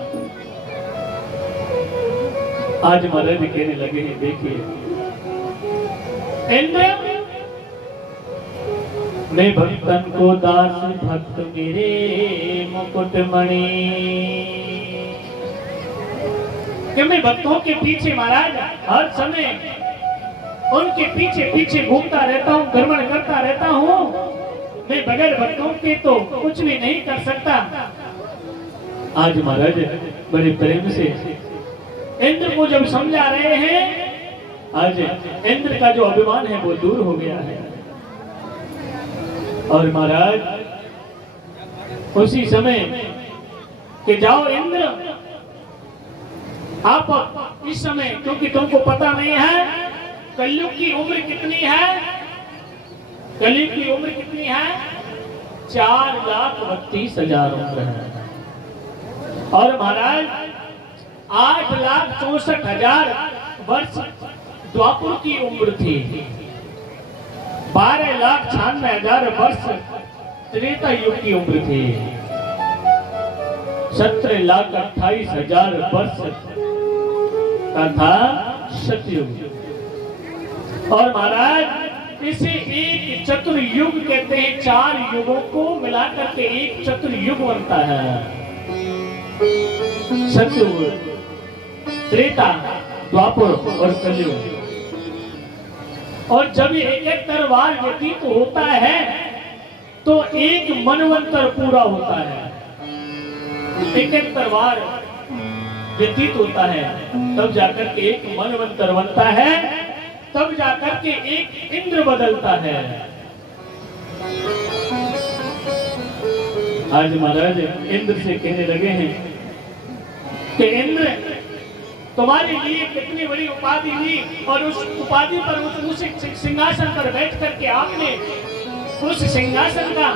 आज महाराज कहने लगे हैं, देखिए इंद्र मैं भक्तन को दास भक्त मेरे मुकुटमणि, कि मैं भक्तों के पीछे महाराज हर समय उनके पीछे पीछे घूमता रहता हूँ, भ्रमण करता रहता हूँ, मैं बगैर भक्तों के तो कुछ भी नहीं कर सकता। आज महाराज बड़े प्रेम से इंद्र को जब समझा रहे हैं, आज इंद्र का जो अभिमान है वो दूर हो गया है। और महाराज उसी समय कि जाओ इंद्र, आप इस समय, क्योंकि तुमको पता नहीं है कलयुग की उम्र कितनी है, कलयुग की उम्र कितनी है, 4,32,000 उम्र है। और महाराज 8,64,000 वर्ष द्वापर की उम्र थी, 12,96,000 वर्ष त्रेता युग की उम्र थी, 17,28,000 वर्ष का था सतयुग। और महाराज इसे एक चतुर्युग कहते हैं, 4 युगों को मिलाकर के एक चतुर्युग बनता है। सतयुग, त्रेता, द्वापर और कलयुग। और जब एक एक तरवार व्यतीत होता है तो एक मनवंतर पूरा होता है। एक एक तरवार व्यतीत होता है तब जाकर के एक मनवंतर बनता है, तब जाकर के एक इंद्र बदलता है। आज महाराज इंद्र से कहने लगे हैं कि इंद्र तुम्हारे लिए कितनी बड़ी उपाधि ली, और उस उपाधि पर उस सिंहासन पर बैठ करके आपने उस सिंहासन का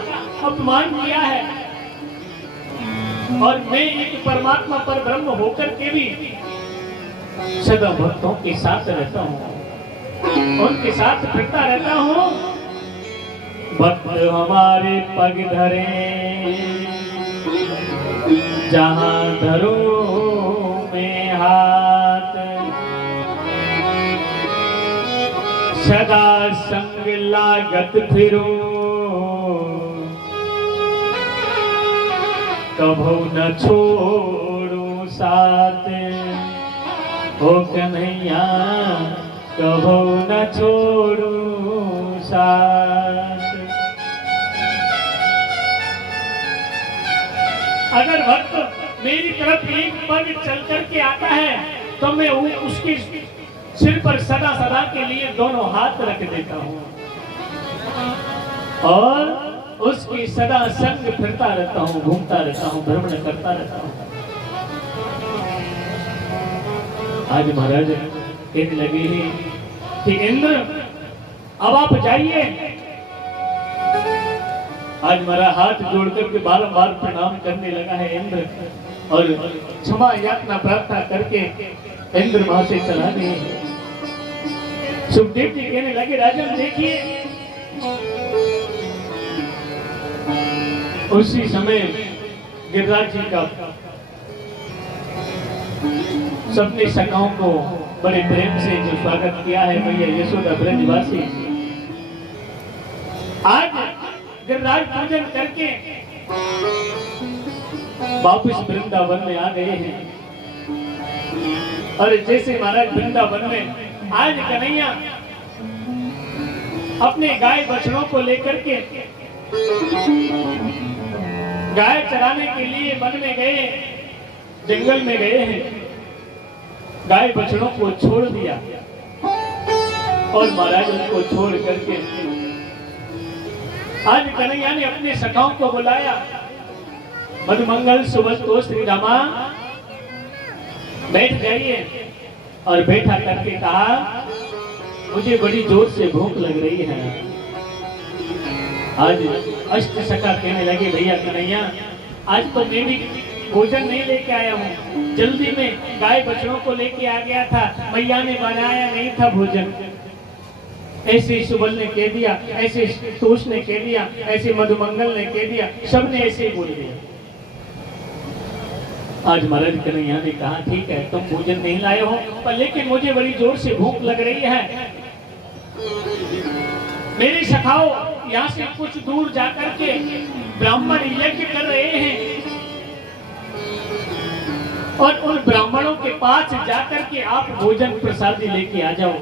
अपमान किया है। और मैं एक परमात्मा पर ब्रह्म होकर के भी सदा भक्तों के साथ रहता हूँ, उनके साथ फिरता रहता हूँ। भक्त हमारे पग धरे जहाँ धरो में हाथ, सदा संग लागत फिरो कभू न छोड़ू साथ, हो कन्हैया कभू न छोड़ू साथ। अगर भक्त मेरी तरफ एक पग चल करके आता है तो मैं उसके सिर पर सदा सदा के लिए दोनों हाथ रख देता हूँ और उसकी सदा संग फिरता रहता हूँ, घूमता रहता हूँ, भ्रमण करता रहता हूँ। आज महाराज कहने लगे हैं कि इंद्र अब आप जाइए। आज मेरा हाथ जोड़कर के बारंबार प्रणाम करने लगा है इंद्र, और क्षमा याचना प्रार्थना करके इंद्र वहां से चला गए। सुखदेव जी कहने लगे राजन देखिए, उसी समय गिरिराज जी का सबने सखाओं को बड़े प्रेम से जो स्वागत किया है भैया यशोदा ब्रजवासी, आज गिरिराज पूजन करके वापिस वृंदावन में आ गए हैं। और जैसे महाराज वृंदावन में आज कन्हैया अपने गाय बछड़ों को लेकर के गाय चराने के लिए वन में गए, जंगल में गए हैं, गाय बछड़ों को छोड़ दिया और महाराज उनको छोड़ करके आज कन्हैया ने अपने सखाओं को बुलाया। मधुमंगल सुबह श्री रामा बैठ जाइए, और बैठा करके कहा मुझे बड़ी जोर से भूख लग रही है। आज अष्ट सखा कहने लगे भैया कन्हैया आज तो मैं भी भोजन नहीं लेके आया हूँ, जल्दी में गाय बछड़ों को लेके आ गया था, मैया ने बनाया नहीं था भोजन। ऐसे सुबल ने कह दिया, ऐसे तोष ने कह दिया, ऐसे मधुमंगल ने कह दिया, सबने ऐसे ही बोल दिया। आज महाराज कन्हैया ने कहा ठीक है तुम भोजन नहीं लाए हो, पर लेकिन मुझे बड़ी जोर से भूख लग रही है। मेरे सखाओ यहाँ से कुछ दूर जाकर के ब्राह्मण यज्ञ कर रहे हैं, और उन ब्राह्मणों के पास जाकर के आप भोजन प्रसादी लेके आ जाओ।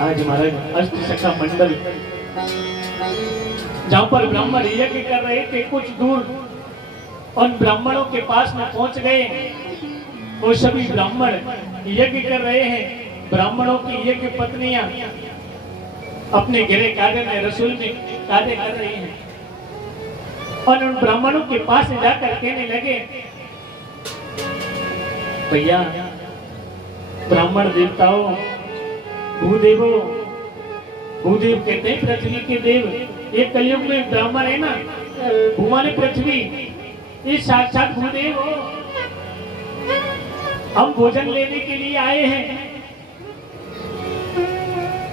आज महाराज अष्ट सखा मंडल जहां पर ब्राह्मण यज्ञ कर रहे थे कुछ दूर उन ब्राह्मणों के पास में पहुंच गए। वो सभी ब्राह्मण यज्ञ कर रहे हैं। ब्राह्मणों की यज्ञ पत्नियां अपने घरे कार्य में रसोई में कार्य कर रही हैं, और उन ब्राह्मणों के पास जाकर कहने लगे, भैया ब्राह्मण देवताओं, भूदेवो, भूदेव कहते हैं पृथ्वी के देव, ये कलयुग में ब्राह्मण है ना, भूमाने पृथ्वी, ये साक्षात भूदेव हो। हम भोजन लेने के लिए आए हैं।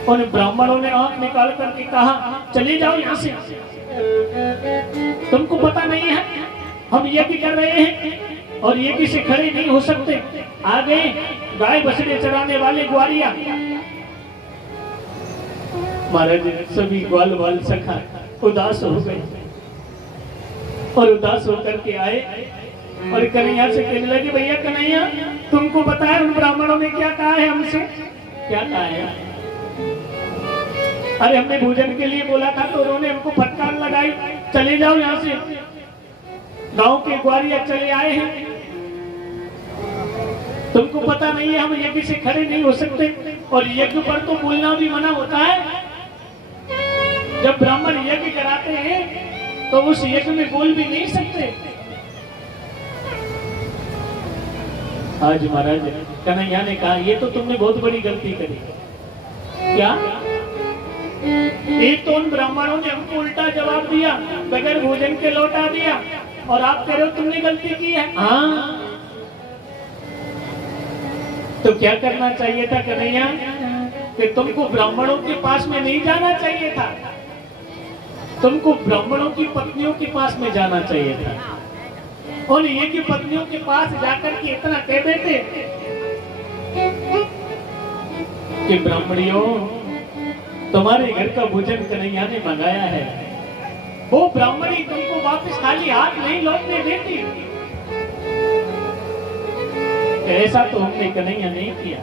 उन ब्राह्मणों ने आंख निकाल करके कहा, चले जाओ यहाँ से, तुमको पता नहीं है हम यज्ञ कर रहे हैं और यज्ञ से खड़े नहीं हो सकते। आ गए गाय बछड़े चराने वाले ग्वालिया। महाराज सभी ग्वाल वाल सखा उदास हो गए और उदास होकर के आए और कन्हैया से कहने लगे, भैया कन्हैया तुमको पता है उन ब्राह्मणों ने क्या कहा है हमसे? क्या कहा है? अरे हमने भोजन के लिए बोला था तो उन्होंने हमको फटकार लगाई, चले जाओ यहाँ से। गांव के ग्वालिया चले आए हैं, तुमको पता नहीं है हम यज्ञ से खड़े नहीं हो सकते और यज्ञ पर तो बोलना भी मना होता है। जब ब्राह्मण यज्ञ कराते हैं तो उस यज्ञ में बोल भी नहीं सकते। आज महाराज कन्हैया ने कहा, ये तो तुमने बहुत बड़ी गलती करी। क्या? एक तो उन ब्राह्मणों ने हमको उल्टा जवाब दिया, बगैर भोजन के लौटा दिया, और आप कह रहे हो तुमने गलती की है। हाँ, तो क्या करना चाहिए था कन्हैया कि तुमको ब्राह्मणों के पास में नहीं जाना चाहिए था, तुमको ब्राह्मणों की पत्नियों के पास में जाना चाहिए था। और ये की पत्नियों के पास जाकर के इतना कह देते कि ब्राह्मणियों तुम्हारे घर का भोजन कन्हैया ने मंगाया है, वो ब्राह्मणी तुमको वापस खाली हाथ नहीं लौटने देती। ऐसा तो हमने कन्हैया नहीं किया।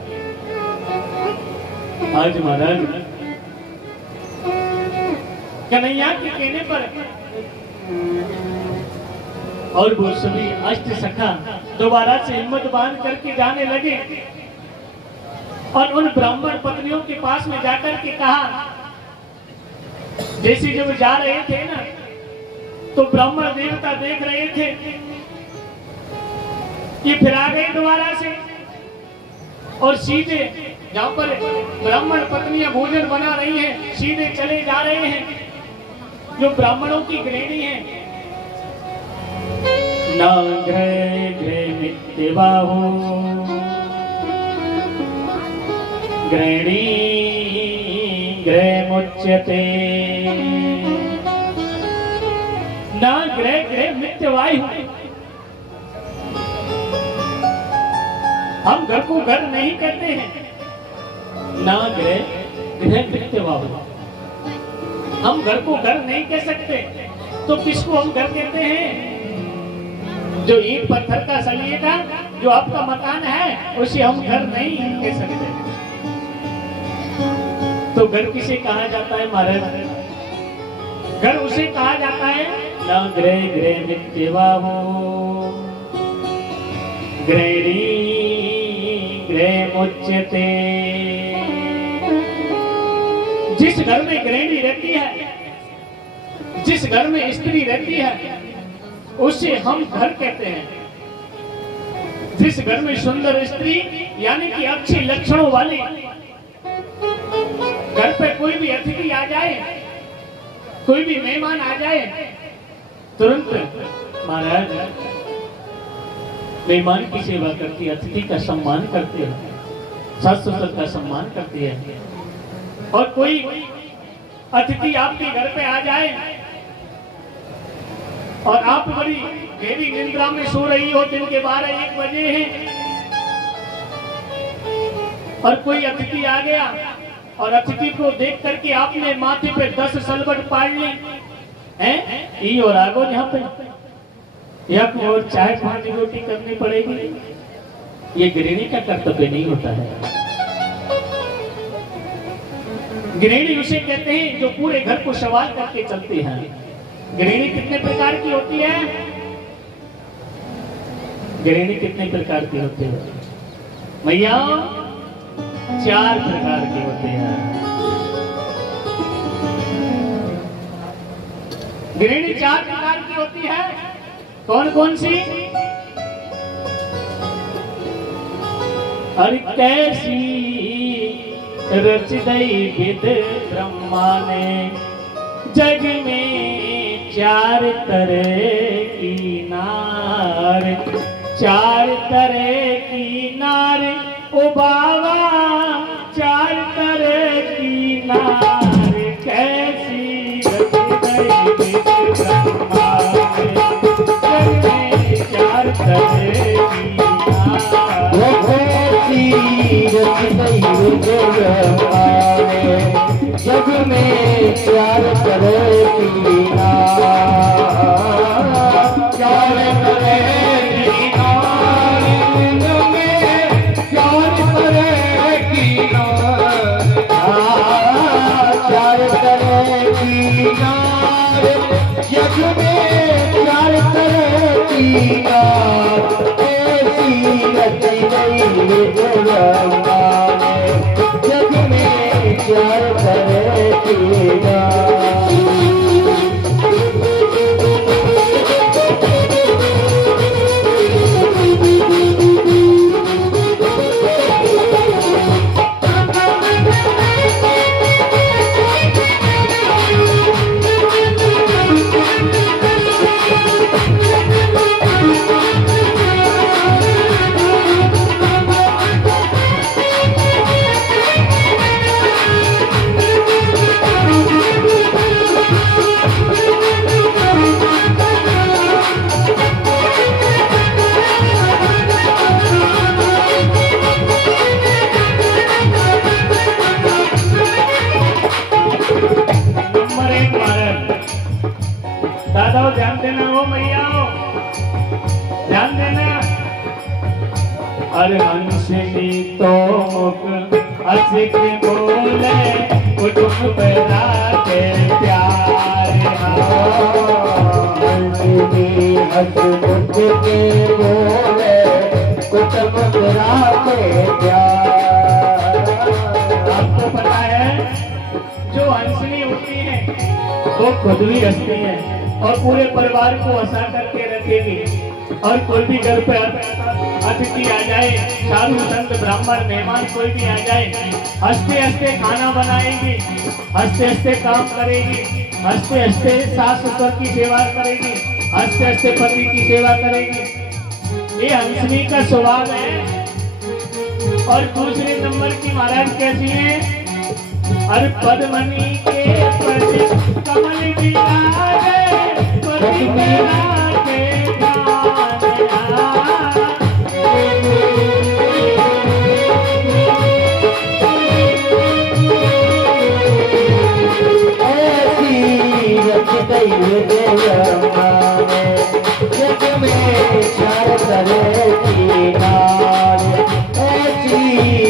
आज महाराज कन्हैया के कहने पर और वो सभी अष्ट सखा दोबारा से हिम्मत बांध करके जाने लगे और उन ब्राह्मण पत्नियों के पास में जाकर के कहा, जैसे जब जा रहे थे ना तो ब्राह्मण देवता देख रहे थे कि फिर आ गए दोबारा से और सीधे जहां पर ब्राह्मण पत्नियां भोजन बना रही हैं सीधे चले जा रहे हैं। जो ब्राह्मणों की गृहिणी है, न गृह गृह मित्यबाहो गृहिणी गृह मुच्यते, न गृह गृह मित्यवायु। हम घर को घर नहीं कहते हैं, ना गृह गृह मित्यवायु। हम घर को घर नहीं कह सकते, तो किसको हम घर कहते हैं? जो ईंट पत्थर का सलिएगा जो आपका मकान है उसे हम घर नहीं कह सकते। तो घर किसे कहा जाता है महाराज? घर उसे कहा जाता है न गृह गृह मित्यवाहो गृहिणी गृह मुच्यते। जिस घर में गृहिणी रहती है, जिस घर में स्त्री रहती है उसे हम घर कहते हैं। जिस घर में सुंदर स्त्री यानी कि अच्छे लक्षणों वाली, घर पे कोई भी अतिथि आ जाए, कोई भी मेहमान आ जाए, तुरंत महाराज मेहमान की सेवा करती है, अतिथि का सम्मान करती है, सास ससुर का सम्मान करती है। और कोई अतिथि आपके घर पे आ जाए और आप बड़ी गहरी निद्रा में सो रही हो, दिन के 12-1 बजे हैं, और कोई अतिथि आ गया और अतिथि को देख करके आपने माथे पे 10 सलवट पाड़ ली हैं, ये और आगो यहाँ पे या और चाय 5 रोटी करनी पड़ेगी। ये गृहिणी का कर्तव्य नहीं होता है। गृहिणी उसे कहते हैं जो पूरे घर को सवाल करके चलती है। गृहिणी कितने प्रकार की होती है? गृहिणी कितने प्रकार की होती है भैया? 4 प्रकार की होती है। गृहिणी 4 प्रकार की की होती है। कौन कौन सी? अरे कैसी रच दई विद ब्रह्मा ने, जग में चार तरह की नार, चार तरह की नार, ओ बाबा चार तरह की नार, कैसी रच दई विद ब्रह्मा ने, जग में चार तरह की नार। जग में चार तरह की नार, चार तरह की नार, चार तरह की नार, चार तरह की नार, जग में चार तरह की नार, ऐसी रची गई ब्रह्मा ने, जग में चार तरह की नार। दादा ध्यान देना, हो मैया ध्यान देना। अरे हंसनी तो मुख हंस के बोले, कुटुंब पैदा के प्यार, हंसनी हंस मुख के बोले, कुटुंब पैदा के प्यार। आपको पता है जो हंसनी होती है वो खुद भी हंसती है और पूरे परिवार को हंसा करके रखेगी। और कोई भी घर पे अतिथि आ जाए, साधु संत ब्राह्मण मेहमान कोई भी आ जाए, हंसते हंसते खाना बनाएगी, हंसते हंसते काम करेगी, हंसते हंसते सास ससुर की सेवा करेगी, हंसते हंसते पति की सेवा करेगी। ये हंसनी का स्वभाव है। और दूसरे नंबर की महाराज कैसी है? अरे पद्मनी के पद कमल बिराजे, पद्मना के गान। ऐसी रच गई ब्रह्मा ने, जग में चार तरह की नार, ऐसी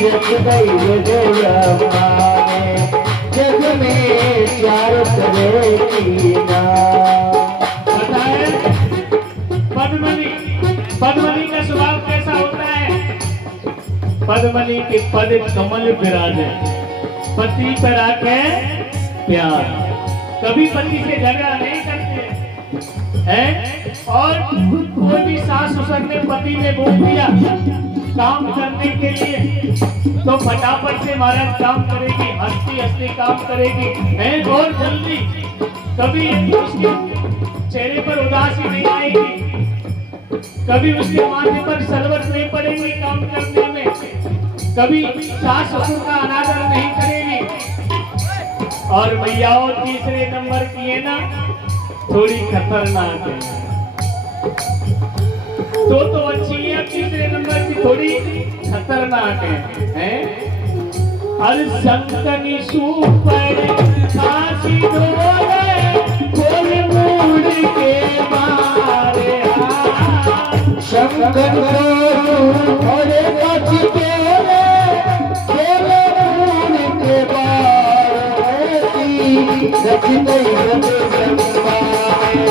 रच गई ब्रह्मा ने, जग में चार तरह की नार। बताए पद्मनी, पद्मनी का स्वभाव कैसा होता है? पद्मनी के पद कमल विराजे, पति पर आके प्यार, कभी पति से झगड़ा नहीं करते हैं। और कोई भी सास ससुर ने पति ने बोल दिया काम करने के लिए तो फटाफट से महाराज काम करेगी, हंसती हंसती काम करेगी हैं, और जल्दी, कभी उसके चेहरे पर उदासी नहीं आएगी, कभी उसके माथे पर सलवट नहीं पड़ेगी काम करने में, कभी सास ससुर का अनादर नहीं करेगी। और मैयाओं तीसरे नंबर की है ना, थोड़ी खतरनाक है। तो अच्छी है, तीसरे नंबर की थोड़ी खतरनाक है? अरे शंकनी सुपर काशी डोले, कोई मूड के मारे, शंकर और काशी डोले, कोई मूड के मारे, रच गई ब्रह्मा ने,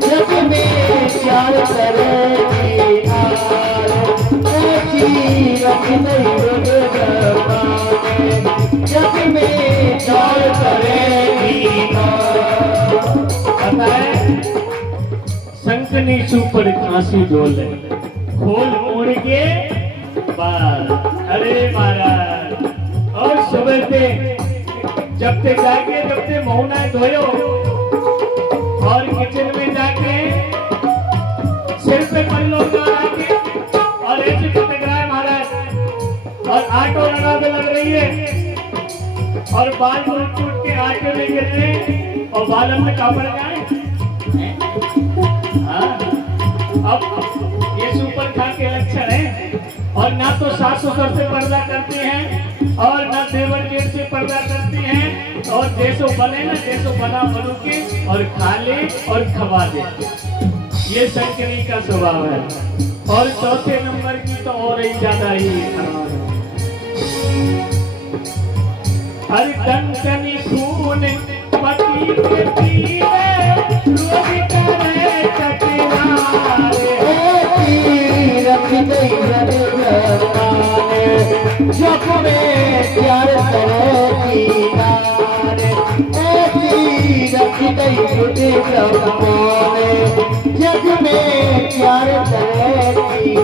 जग में चार तरह की नार, ऐसी रच गई ब्रह्मा ने, जग में चार तरह की नार। पता है तनी सुपर खांसी डोले खोल मोड़ के बाल। अरे महाराज और सुबह से जब ते जाके जब ते मुंह ना धोयो और किचन में जाके सिर पे पल्लो लगा के और ऐसे टटक रहा है महाराज और आटो लगा के लग रही है और बाल टूट के आटे में गिर रहे और बाल हमने कापड़ जाए। हाँ अब ये सुपर खा के लक्षण है। और ना तो सास ससुर से पर्दा करती हैं और ना देवर जेठ से पर्दा करती हैं और जैसो बने ना जैसो बना बनू के और खा ले और खवा दे। ये शंकरी का स्वभाव है। और चौथे नंबर की तो और ही ज्यादा ही खराब है। हर डंकनी खून पति के पीवे रोज करे चटरारे रख दई जब में प्यार करे नारे रख दई मुझे जग में प्यार करे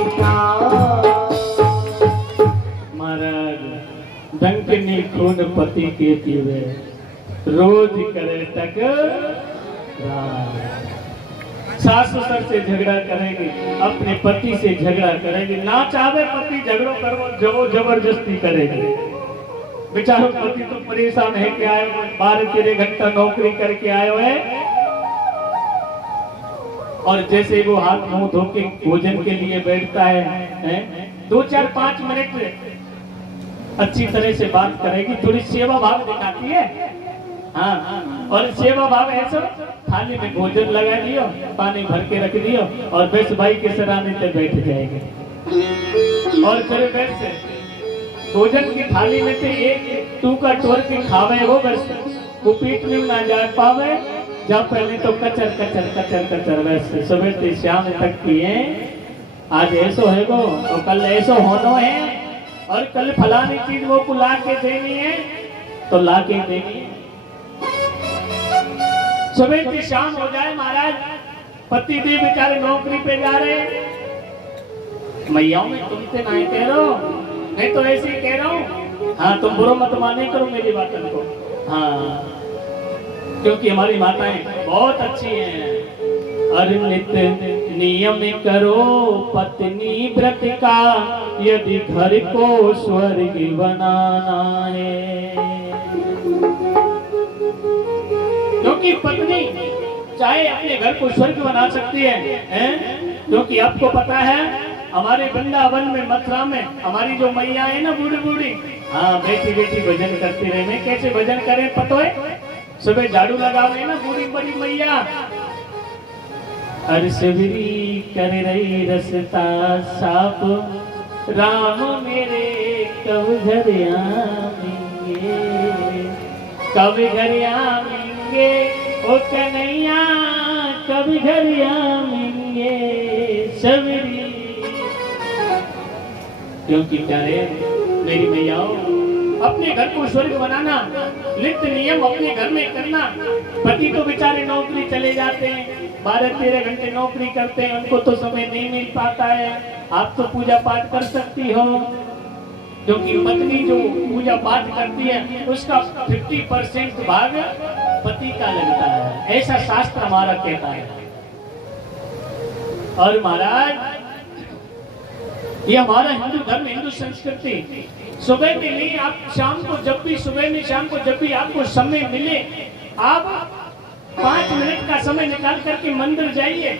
महाराज डंकनी खून पति के पीवे रोज करे तकरार। सास ससुर से झगड़ा करेगी अपने पति से झगड़ा करेगी ना चाहे पति झगड़ो करवो जबो जबरदस्ती करेगी। बेचारो पति तो परेशान है कि आए 12-13 घंटा नौकरी करके आए है और जैसे वो हाथ मुंह धो के भोजन के लिए बैठता है 2-4-5 मिनट अच्छी तरह से बात करेगी थोड़ी सेवा भाव दिखाती है। हाँ और सेवा भाव ऐसा थाली में भोजन लगा दियो पानी भर के रख दियो और बस भाई के सराहने पे बैठ जाएंगे और फिर बैठ से भोजन की थाली में से एक टू का टोर के खावे वो बस वो पीठ में ना जा पावे जब पहले तो कचर कचर कचर कचर वैसे सुबह से शाम तक पिए आज ऐसो है वो और कल ऐसो होना है और कल फलानी चीज वो को ला के देनी है तो ला के देनी है। सुबह से शाम हो जाए महाराज पति देव बेचारे नौकरी पे जा रहे हैं। मैयाओं में तुमसे नहीं कह रहा हूँ नहीं तो ऐसे ही कह रहा हूँ। हाँ तुम बुरा मत माने करो मेरी बातों को। हाँ क्योंकि हमारी माताएं बहुत अच्छी हैं। अनित नियम करो पत्नी व्रत का यदि घर को स्वर्ग बनाना है। क्योंकि पत्नी चाहे अपने घर को स्वर्ग बना सकती है क्योंकि आपको पता है हमारे वृंदावन में मथुरा में हमारी जो मैया है ना बूढ़ी बूढ़ी हाँ बैठी बैठी भजन करती रहे। मैं कैसे भजन करें पतो है सुबह झाड़ू लगावे ना बूढ़ी बड़ी मैया अरसवरी कर रही रसता साप राम मेरे कब घर आएंगे कब घर आएंगे ओ कन्हैया कब घर आएंगे सवरी। क्योंकि प्यारे मेरी मैयाओं अपने घर को स्वर्ग बनाना नित्य नियम अपने घर में करना। पति तो बेचारे नौकरी चले जाते हैं 12-13 घंटे नौकरी करते हैं उनको तो समय नहीं मिल पाता है। आप तो पूजा पाठ कर सकती हो क्योंकि पत्नी जो पूजा पाठ करती है उसका 50% भाग पति का लगता है ऐसा शास्त्र हमारा कहता है। और महाराज ये हमारा हिंदू धर्म हिंदू संस्कृति सुबह में नहीं आप शाम को जब भी सुबह में शाम को जब भी आपको समय मिले आप 5 मिनट का समय निकाल करके मंदिर जाइए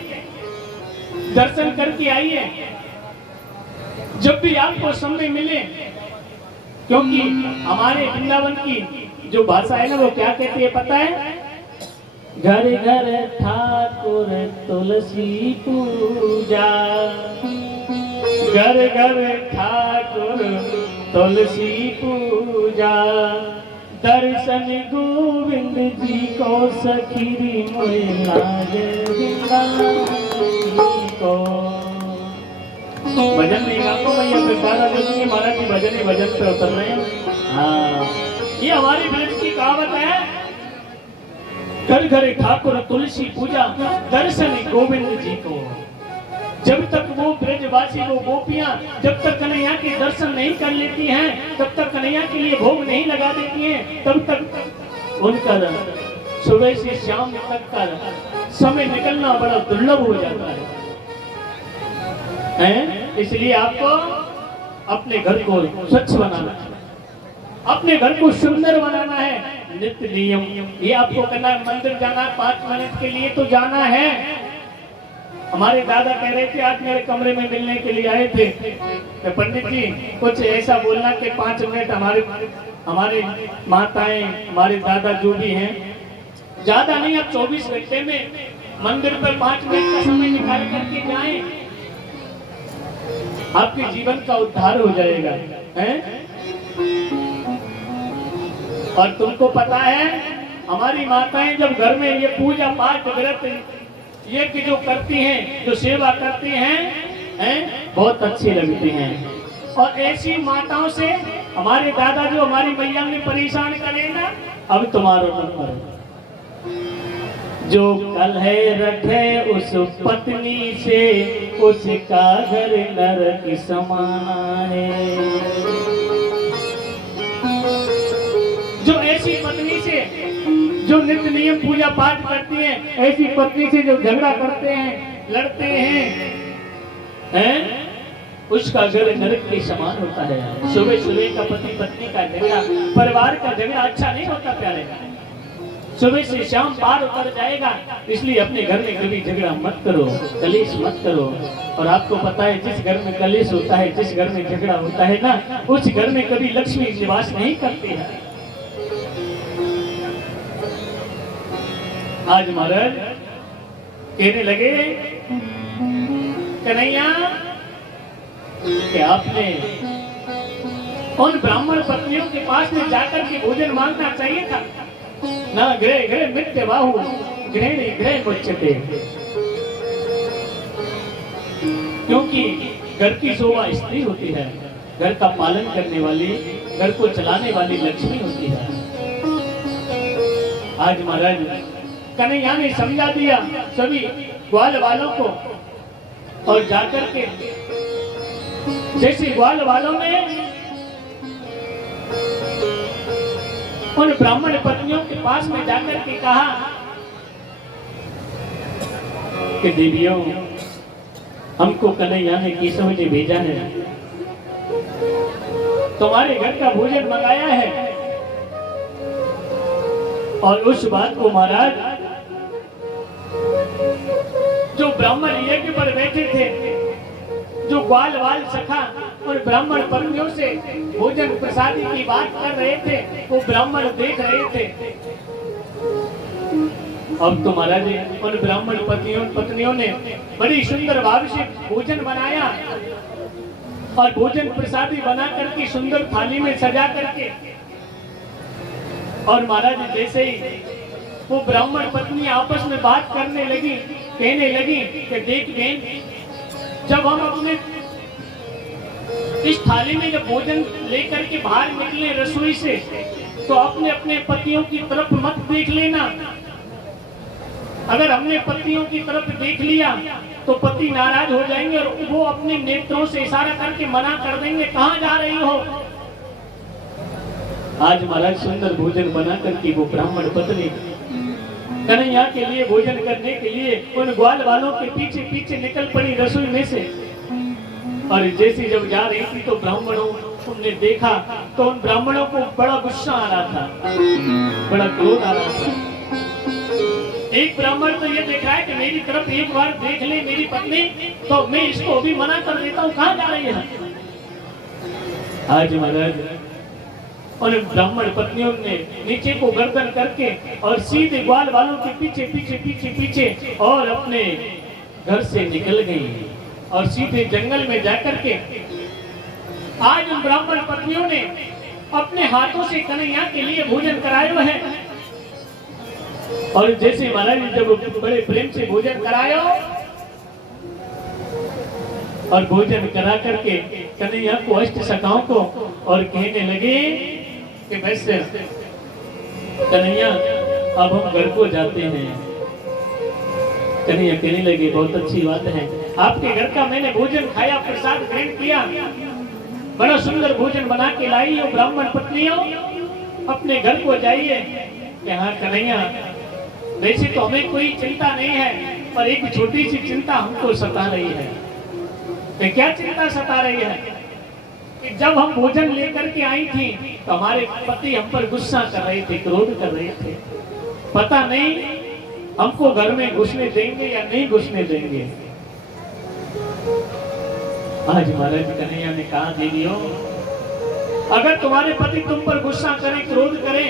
दर्शन करके आइए जब भी आपको समय मिले। क्योंकि हमारे वृंदावन की जो भाषा है ना वो क्या कहती है पता है घर घर ठाकुर तुलसी पूजा घर घर ठाकुर तुलसी पूजा दर्शन गोविंद जी को सखीरी को भजन नहीं गाता भैया फिर बारह बजे महाराज जी भजन ही भजन पे उतर रहे हैं। हाँ ये हमारी ब्रज की कहावत है घर घर ठाकुर तुलसी पूजा दर्शन गोविंद जी को। जब तक वो ब्रजवासी वो गोपियां जब तक कन्हैया के दर्शन नहीं कर लेती हैं, तब तक कन्हैया के लिए भोग नहीं लगा देती हैं, तब तक उनका सुबह से शाम तक का समय निकलना बड़ा दुर्लभ हो जाता है। इसलिए आपको अपने घर को स्वच्छ बनाना है, अपने घर को सुंदर बनाना है। नित्य नियम ये आपको करना है। मंदिर जाना 5 मिनट के लिए तो जाना है। हमारे दादा कह रहे थे, आज मेरे कमरे में मिलने के लिए आए थे, तो पंडित जी कुछ ऐसा बोलना कि 5 मिनट हमारे माताएं हमारे दादा जो भी हैं, ज्यादा नहीं, अब 24 घंटे में मंदिर पर 5 मिनट का समय निकाल करके जाएं, आपके जीवन का उद्धार हो जाएगा हैं? और तुमको पता है हमारी माताएं जब घर में ये पूजा पाठ व्रत ये कि जो करती हैं, जो सेवा करती हैं, बहुत अच्छी लगती हैं। और ऐसी माताओं से हमारे दादा जो हमारी मैया ने परेशान करे ना, अब तुम्हारा मन करो। जो कल है रखे उस पत्नी से, उसका घर नरक समान है। जो ऐसी पत्नी से जो नित्य नियम पूजा पाठ करती हैं, ऐसी पत्नी से जो झगड़ा करते हैं, लड़ते हैं, उसका घर नरक के समान होता है। सुबह सुबह का पति पत्नी का झगड़ा, परिवार का झगड़ा अच्छा नहीं होता प्यारे। सुबह से शाम पार उतर जाएगा। इसलिए अपने घर में कभी झगड़ा मत करो, कलेश मत करो। और आपको पता है जिस घर में कलेश होता है, जिस घर में झगड़ा होता है ना, उस घर में कभी लक्ष्मी निवास नहीं करती है। आज महाराज कहने लगे, कन्हैया कि आपने उन ब्राह्मण पत्नियों के पास में जाकर के भोजन मांगना चाहिए था ना। गृह गृह मित्य बाहु गृहिणी गृह मुच्यते। क्योंकि घर की शोभा स्त्री होती है, घर का पालन करने वाली, घर को चलाने वाली लक्ष्मी होती है। आज महाराज कन्हैया ने समझा दिया सभी ग्वाल वालों को, और जाकर के जैसे ग्वाल वालों में उन ब्राह्मण पत्नियों के पास में जाकर के कहा कि देवियों, हमको कन्हैया ने केशव ने भेजा है, तुम्हारे घर का भोजन मंगाया है। और उस बात को महाराज जो ब्राह्मण यज्ञ पर बैठे थे, जो ग्वाल वाल सखा और ब्राह्मण पत्नियों से भोजन प्रसादी की बात कर रहे थे, वो ब्राह्मण देख रहे थे। अब तो महाराज उन ब्राह्मण पत्नियों ने बड़ी सुंदर भाव से भोजन बनाया, और भोजन प्रसादी बना करके सुंदर थाली में सजा करके, और महाराज जैसे ही वो ब्राह्मण पत्नी आपस में बात करने लगी, कहने लगी कि देख बहन, जब हम अपने इस थाली में जब भोजन लेकर के बाहर निकले रसोई से, तो अपने अपने पतियों की तरफ मत देख लेना। अगर हमने पतियों की तरफ देख लिया तो पति नाराज हो जाएंगे और वो अपने नेत्रों से इशारा करके मना कर देंगे, कहाँ जा रही हो। आज महाराज सुंदर भोजन बना करके वो ब्राह्मण पत्नी कन्हैया के लिए भोजन करने के लिए उन ग्वाल वालों के पीछे पीछे निकल पड़ी रसोई में से। और जैसे जब जा रही थी तो ब्राह्मणों ने देखा, तो उन ब्राह्मणों को बड़ा गुस्सा आ रहा था, बड़ा क्रोध आ रहा था। एक ब्राह्मण तो ये देख रहा है कि मेरी तरफ एक बार देख ले मेरी पत्नी, तो मैं इसको भी मना कर देता हूँ, कहाँ जा रही है। आज महाराज उन ब्राह्मण पत्नियों ने नीचे को गर्दन करके और सीधे ग्वाल वालों के पीछे पीछे पीछे पीछे और अपने घर से निकल गई, और सीधे जंगल में जाकर के आज उन ब्राह्मण पत्नियों ने अपने हाथों से कन्हैया के लिए भोजन कराया है। और जैसे महाराज जब बड़े प्रेम से भोजन कराया और भोजन करा करके कन्हैया को अष्ट सखाओं को और कहने लगे कि वैसे कन्हैया अब हम घर को जाते हैं। कन्हैया कहने लगे बहुत अच्छी बात है, आपके घर का मैंने भोजन खाया, प्रसाद ग्रहण किया, बड़ा सुंदर भोजन बना के लाई हो। ब्राह्मण पत्नियों अपने घर को जाइए। हाँ कन्हैया, वैसे तो हमें कोई चिंता नहीं है, पर एक छोटी सी चिंता हमको सता रही है। कि क्या चिंता सता रही है? कि जब हम भोजन लेकर के आई थी तो हमारे पति हम पर गुस्सा कर रहे थे, क्रोध कर रहे थे। पता नहीं हमको घर में घुसने देंगे या नहीं घुसने देंगे। आज महाराज कन्हैया ने कहा, देवियों, अगर तुम्हारे पति तुम पर गुस्सा करें, क्रोध करें,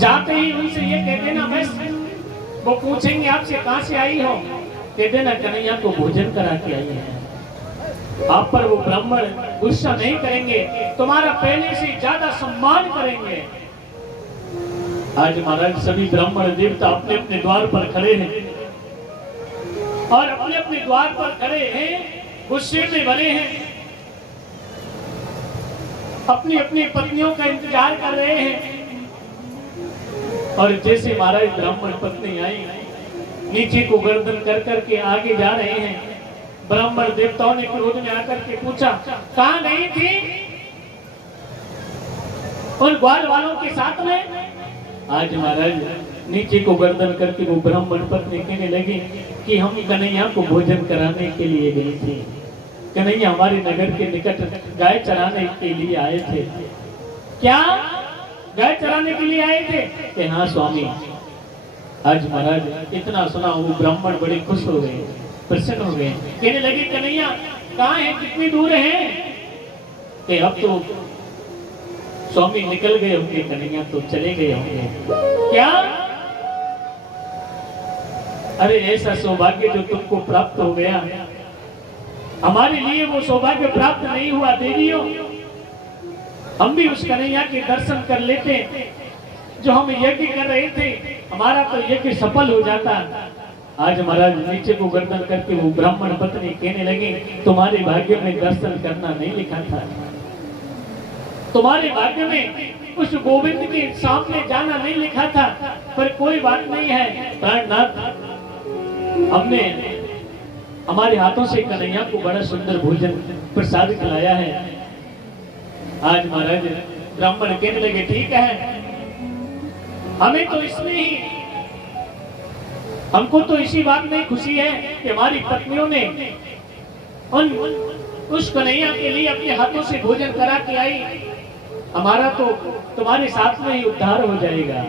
जाते ही उनसे ये कह देना, बस वो पूछेंगे आपसे कहां से आई हो, कह देना कन्हैया को भोजन करा के आई है। आप पर वो ब्राह्मण गुस्सा नहीं करेंगे, तुम्हारा पहले से ज्यादा सम्मान करेंगे। आज महाराज सभी ब्राह्मण देवता अपने अपने द्वार पर खड़े हैं और अपने अपने द्वार पर खड़े हैं, गुस्से में भरे हैं, अपनी अपनी पत्नियों का इंतजार कर रहे हैं। और जैसे महाराज ब्राह्मण पत्नी आई, नीचे को गर्दन कर करके आगे जा रहे हैं, ब्राह्मण देवताओं ने क्रोध में आकर के पूछा, कहां गई थी उन ग्वाल वालों के साथ में? आज महाराज नीचे को गर्दन करके वो ब्राह्मण पत्नी कहने लगी कि हम कन्हैया को भोजन कराने के लिए गई थी। कन्हैया हमारे नगर के निकट गाय चराने के लिए आए थे। क्या गाय चराने के लिए आए थे? कि हाँ स्वामी। आज महाराज इतना सुना, वो ब्राह्मण बड़े खुश हो गए, प्रसन्न हो गए। कहने लगे, कन्हैया कहाँ है, कितनी दूर है? कि अब तो स्वामी निकल गए होंगे, कन्हैया तो चले गए होंगे। क्या? अरे ऐसा सौभाग्य जो तुमको प्राप्त हो गया, हमारे लिए वो सौभाग्य प्राप्त नहीं हुआ। देवियों, हम भी उस कन्हैया के दर्शन कर लेते जो हम यज्ञ कर रहे थे, हमारा तो यज्ञ सफल हो जाता। आज महाराज नीचे को गर्दन करके वो ब्राह्मण पत्नी कहने लगी, तुम्हारे भाग्य में दर्शन करना नहीं लिखा था, तुम्हारे भाग्य में उस गोविंद के सामने जाना नहीं लिखा था, पर कोई बात नहीं है प्राणनाथ, हमने हमारे हाथों से कन्हैया को बड़ा सुंदर भोजन प्रसाद खिलाया है। आज महाराज ब्राह्मण कहने लगे, ठीक है, हमें तो इसमें ही, हमको तो इसी बात में खुशी है कि हमारी पत्नियों ने उस कन्हैया के लिए अपने हाथों से भोजन करा के आई, हमारा तो तुम्हारे साथ में ही उद्धार हो जाएगा।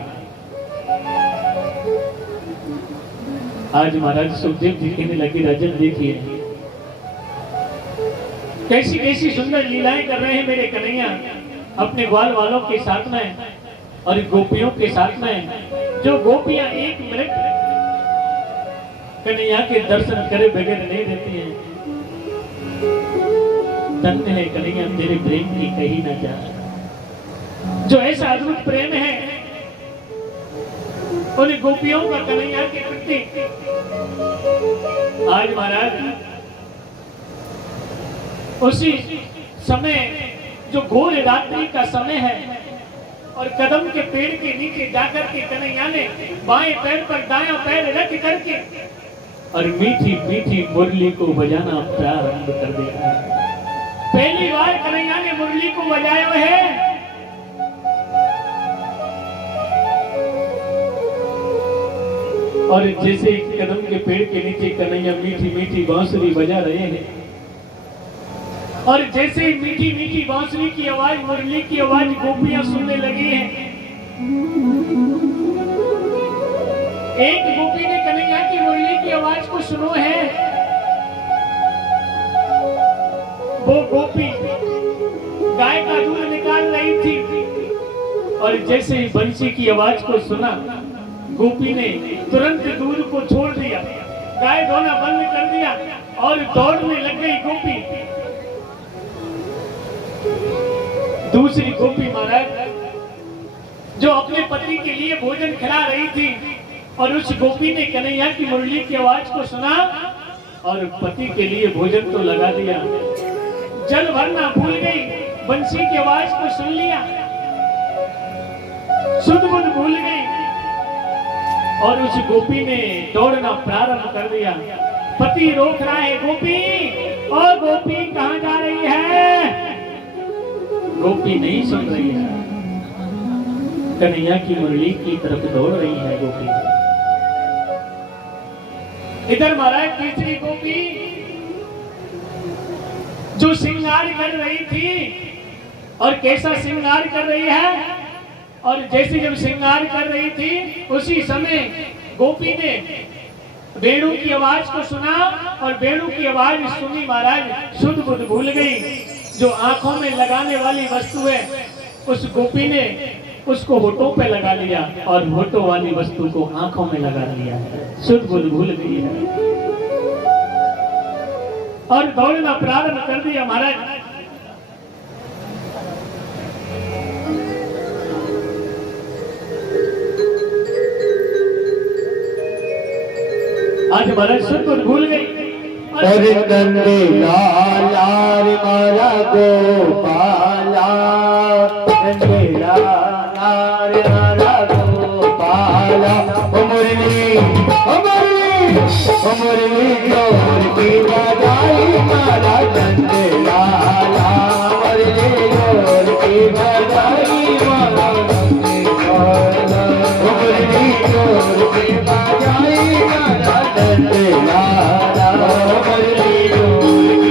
आज महाराज सुखदेव जी कहने लगे, राजन देखिए कैसी कैसी सुंदर लीलाएं कर रहे हैं मेरे कन्हैया अपने ग्वाल वालों के साथ में और गोपियों के साथ में। जो गोपियां एक मिनट कन्हैया के दर्शन करे बगैर नहीं रहती हैं, धन्य है कन्हैया तेरे प्रेम की कहीं ना जा। जो ऐसा अद्भुत प्रेम है उन गोपियों का कन्हैया के प्रति। आज महाराज उसी समय जो घोर रात्रि का समय है और कदम के पेड़ के नीचे जाकर के कन्हैया ने बाएं पैर पर दायां पैर रख करके और मीठी मीठी मुरली को बजाना प्रारंभ कर दिया। पहली बार कन्हैया ने मुरली को बजाया है। और जैसे कदम के पेड़ के नीचे कन्हैया मीठी मीठी बांसुरी बजा रहे हैं और जैसे ही मीठी मीठी बांसुरी की आवाज, मुरली की आवाज गोपियां सुनने लगी हैं। एक गोपी ने कन्हैया की मुरली की आवाज को सुनो है। वो गोपी गाय का दूध निकाल रही थी और जैसे ही बंसी की आवाज को सुना, गोपी ने तुरंत दूध को छोड़ दिया, गाय धोना बंद कर दिया और दौड़ने लग गई गोपी। दूसरी गोपी महाराज जो अपने पति के लिए भोजन खिला रही थी और उस गोपी ने कन्हैया की मुरली की आवाज को सुना और पति के लिए भोजन तो लगा दिया, जल भरना भूल गई, बंसी की आवाज को सुन लिया। शुद्ध बुद्ध भूल गई और उस गोपी ने दौड़ना प्रारंभ कर दिया। पति रोक रहा है, गोपी और गोपी कहां जा रही है? गोपी नहीं सुन रही है, कन्हैया की मुरली की तरफ दौड़ रही है गोपी। इधर महाराज तीसरी गोपी जो श्रृंगार कर रही थी, और कैसा श्रृंगार कर रही है, और जैसे जब श्रृंगार कर रही थी उसी समय गोपी ने वेणु की आवाज को सुना, और वेणु की आवाज सुनी महाराज शुद्ध बुद्ध भूल गई। जो आंखों में लगाने वाली वस्तु है उस गोपी ने उसको होठों पे लगा लिया, और होठों वाली वस्तु को आंखों में लगा लिया है। शुद्ध बुद्ध भूल गई है और दौड़ना प्रारंभ कर दिया महाराज। आज महाराज शुद्ध बुद्ध भूल गई। और नंदे लाला रे मारा गोपाला, नंदे लाला रे मारा गोपाला। ओ मुरली ओ मुरली ओ मुरली जोर की बजाई मारा, नंदे लाला मुरली जोर की बजाई मारा, नंदे लाला ओ मुरली जोर की बजाई मारा, नंदे लाला की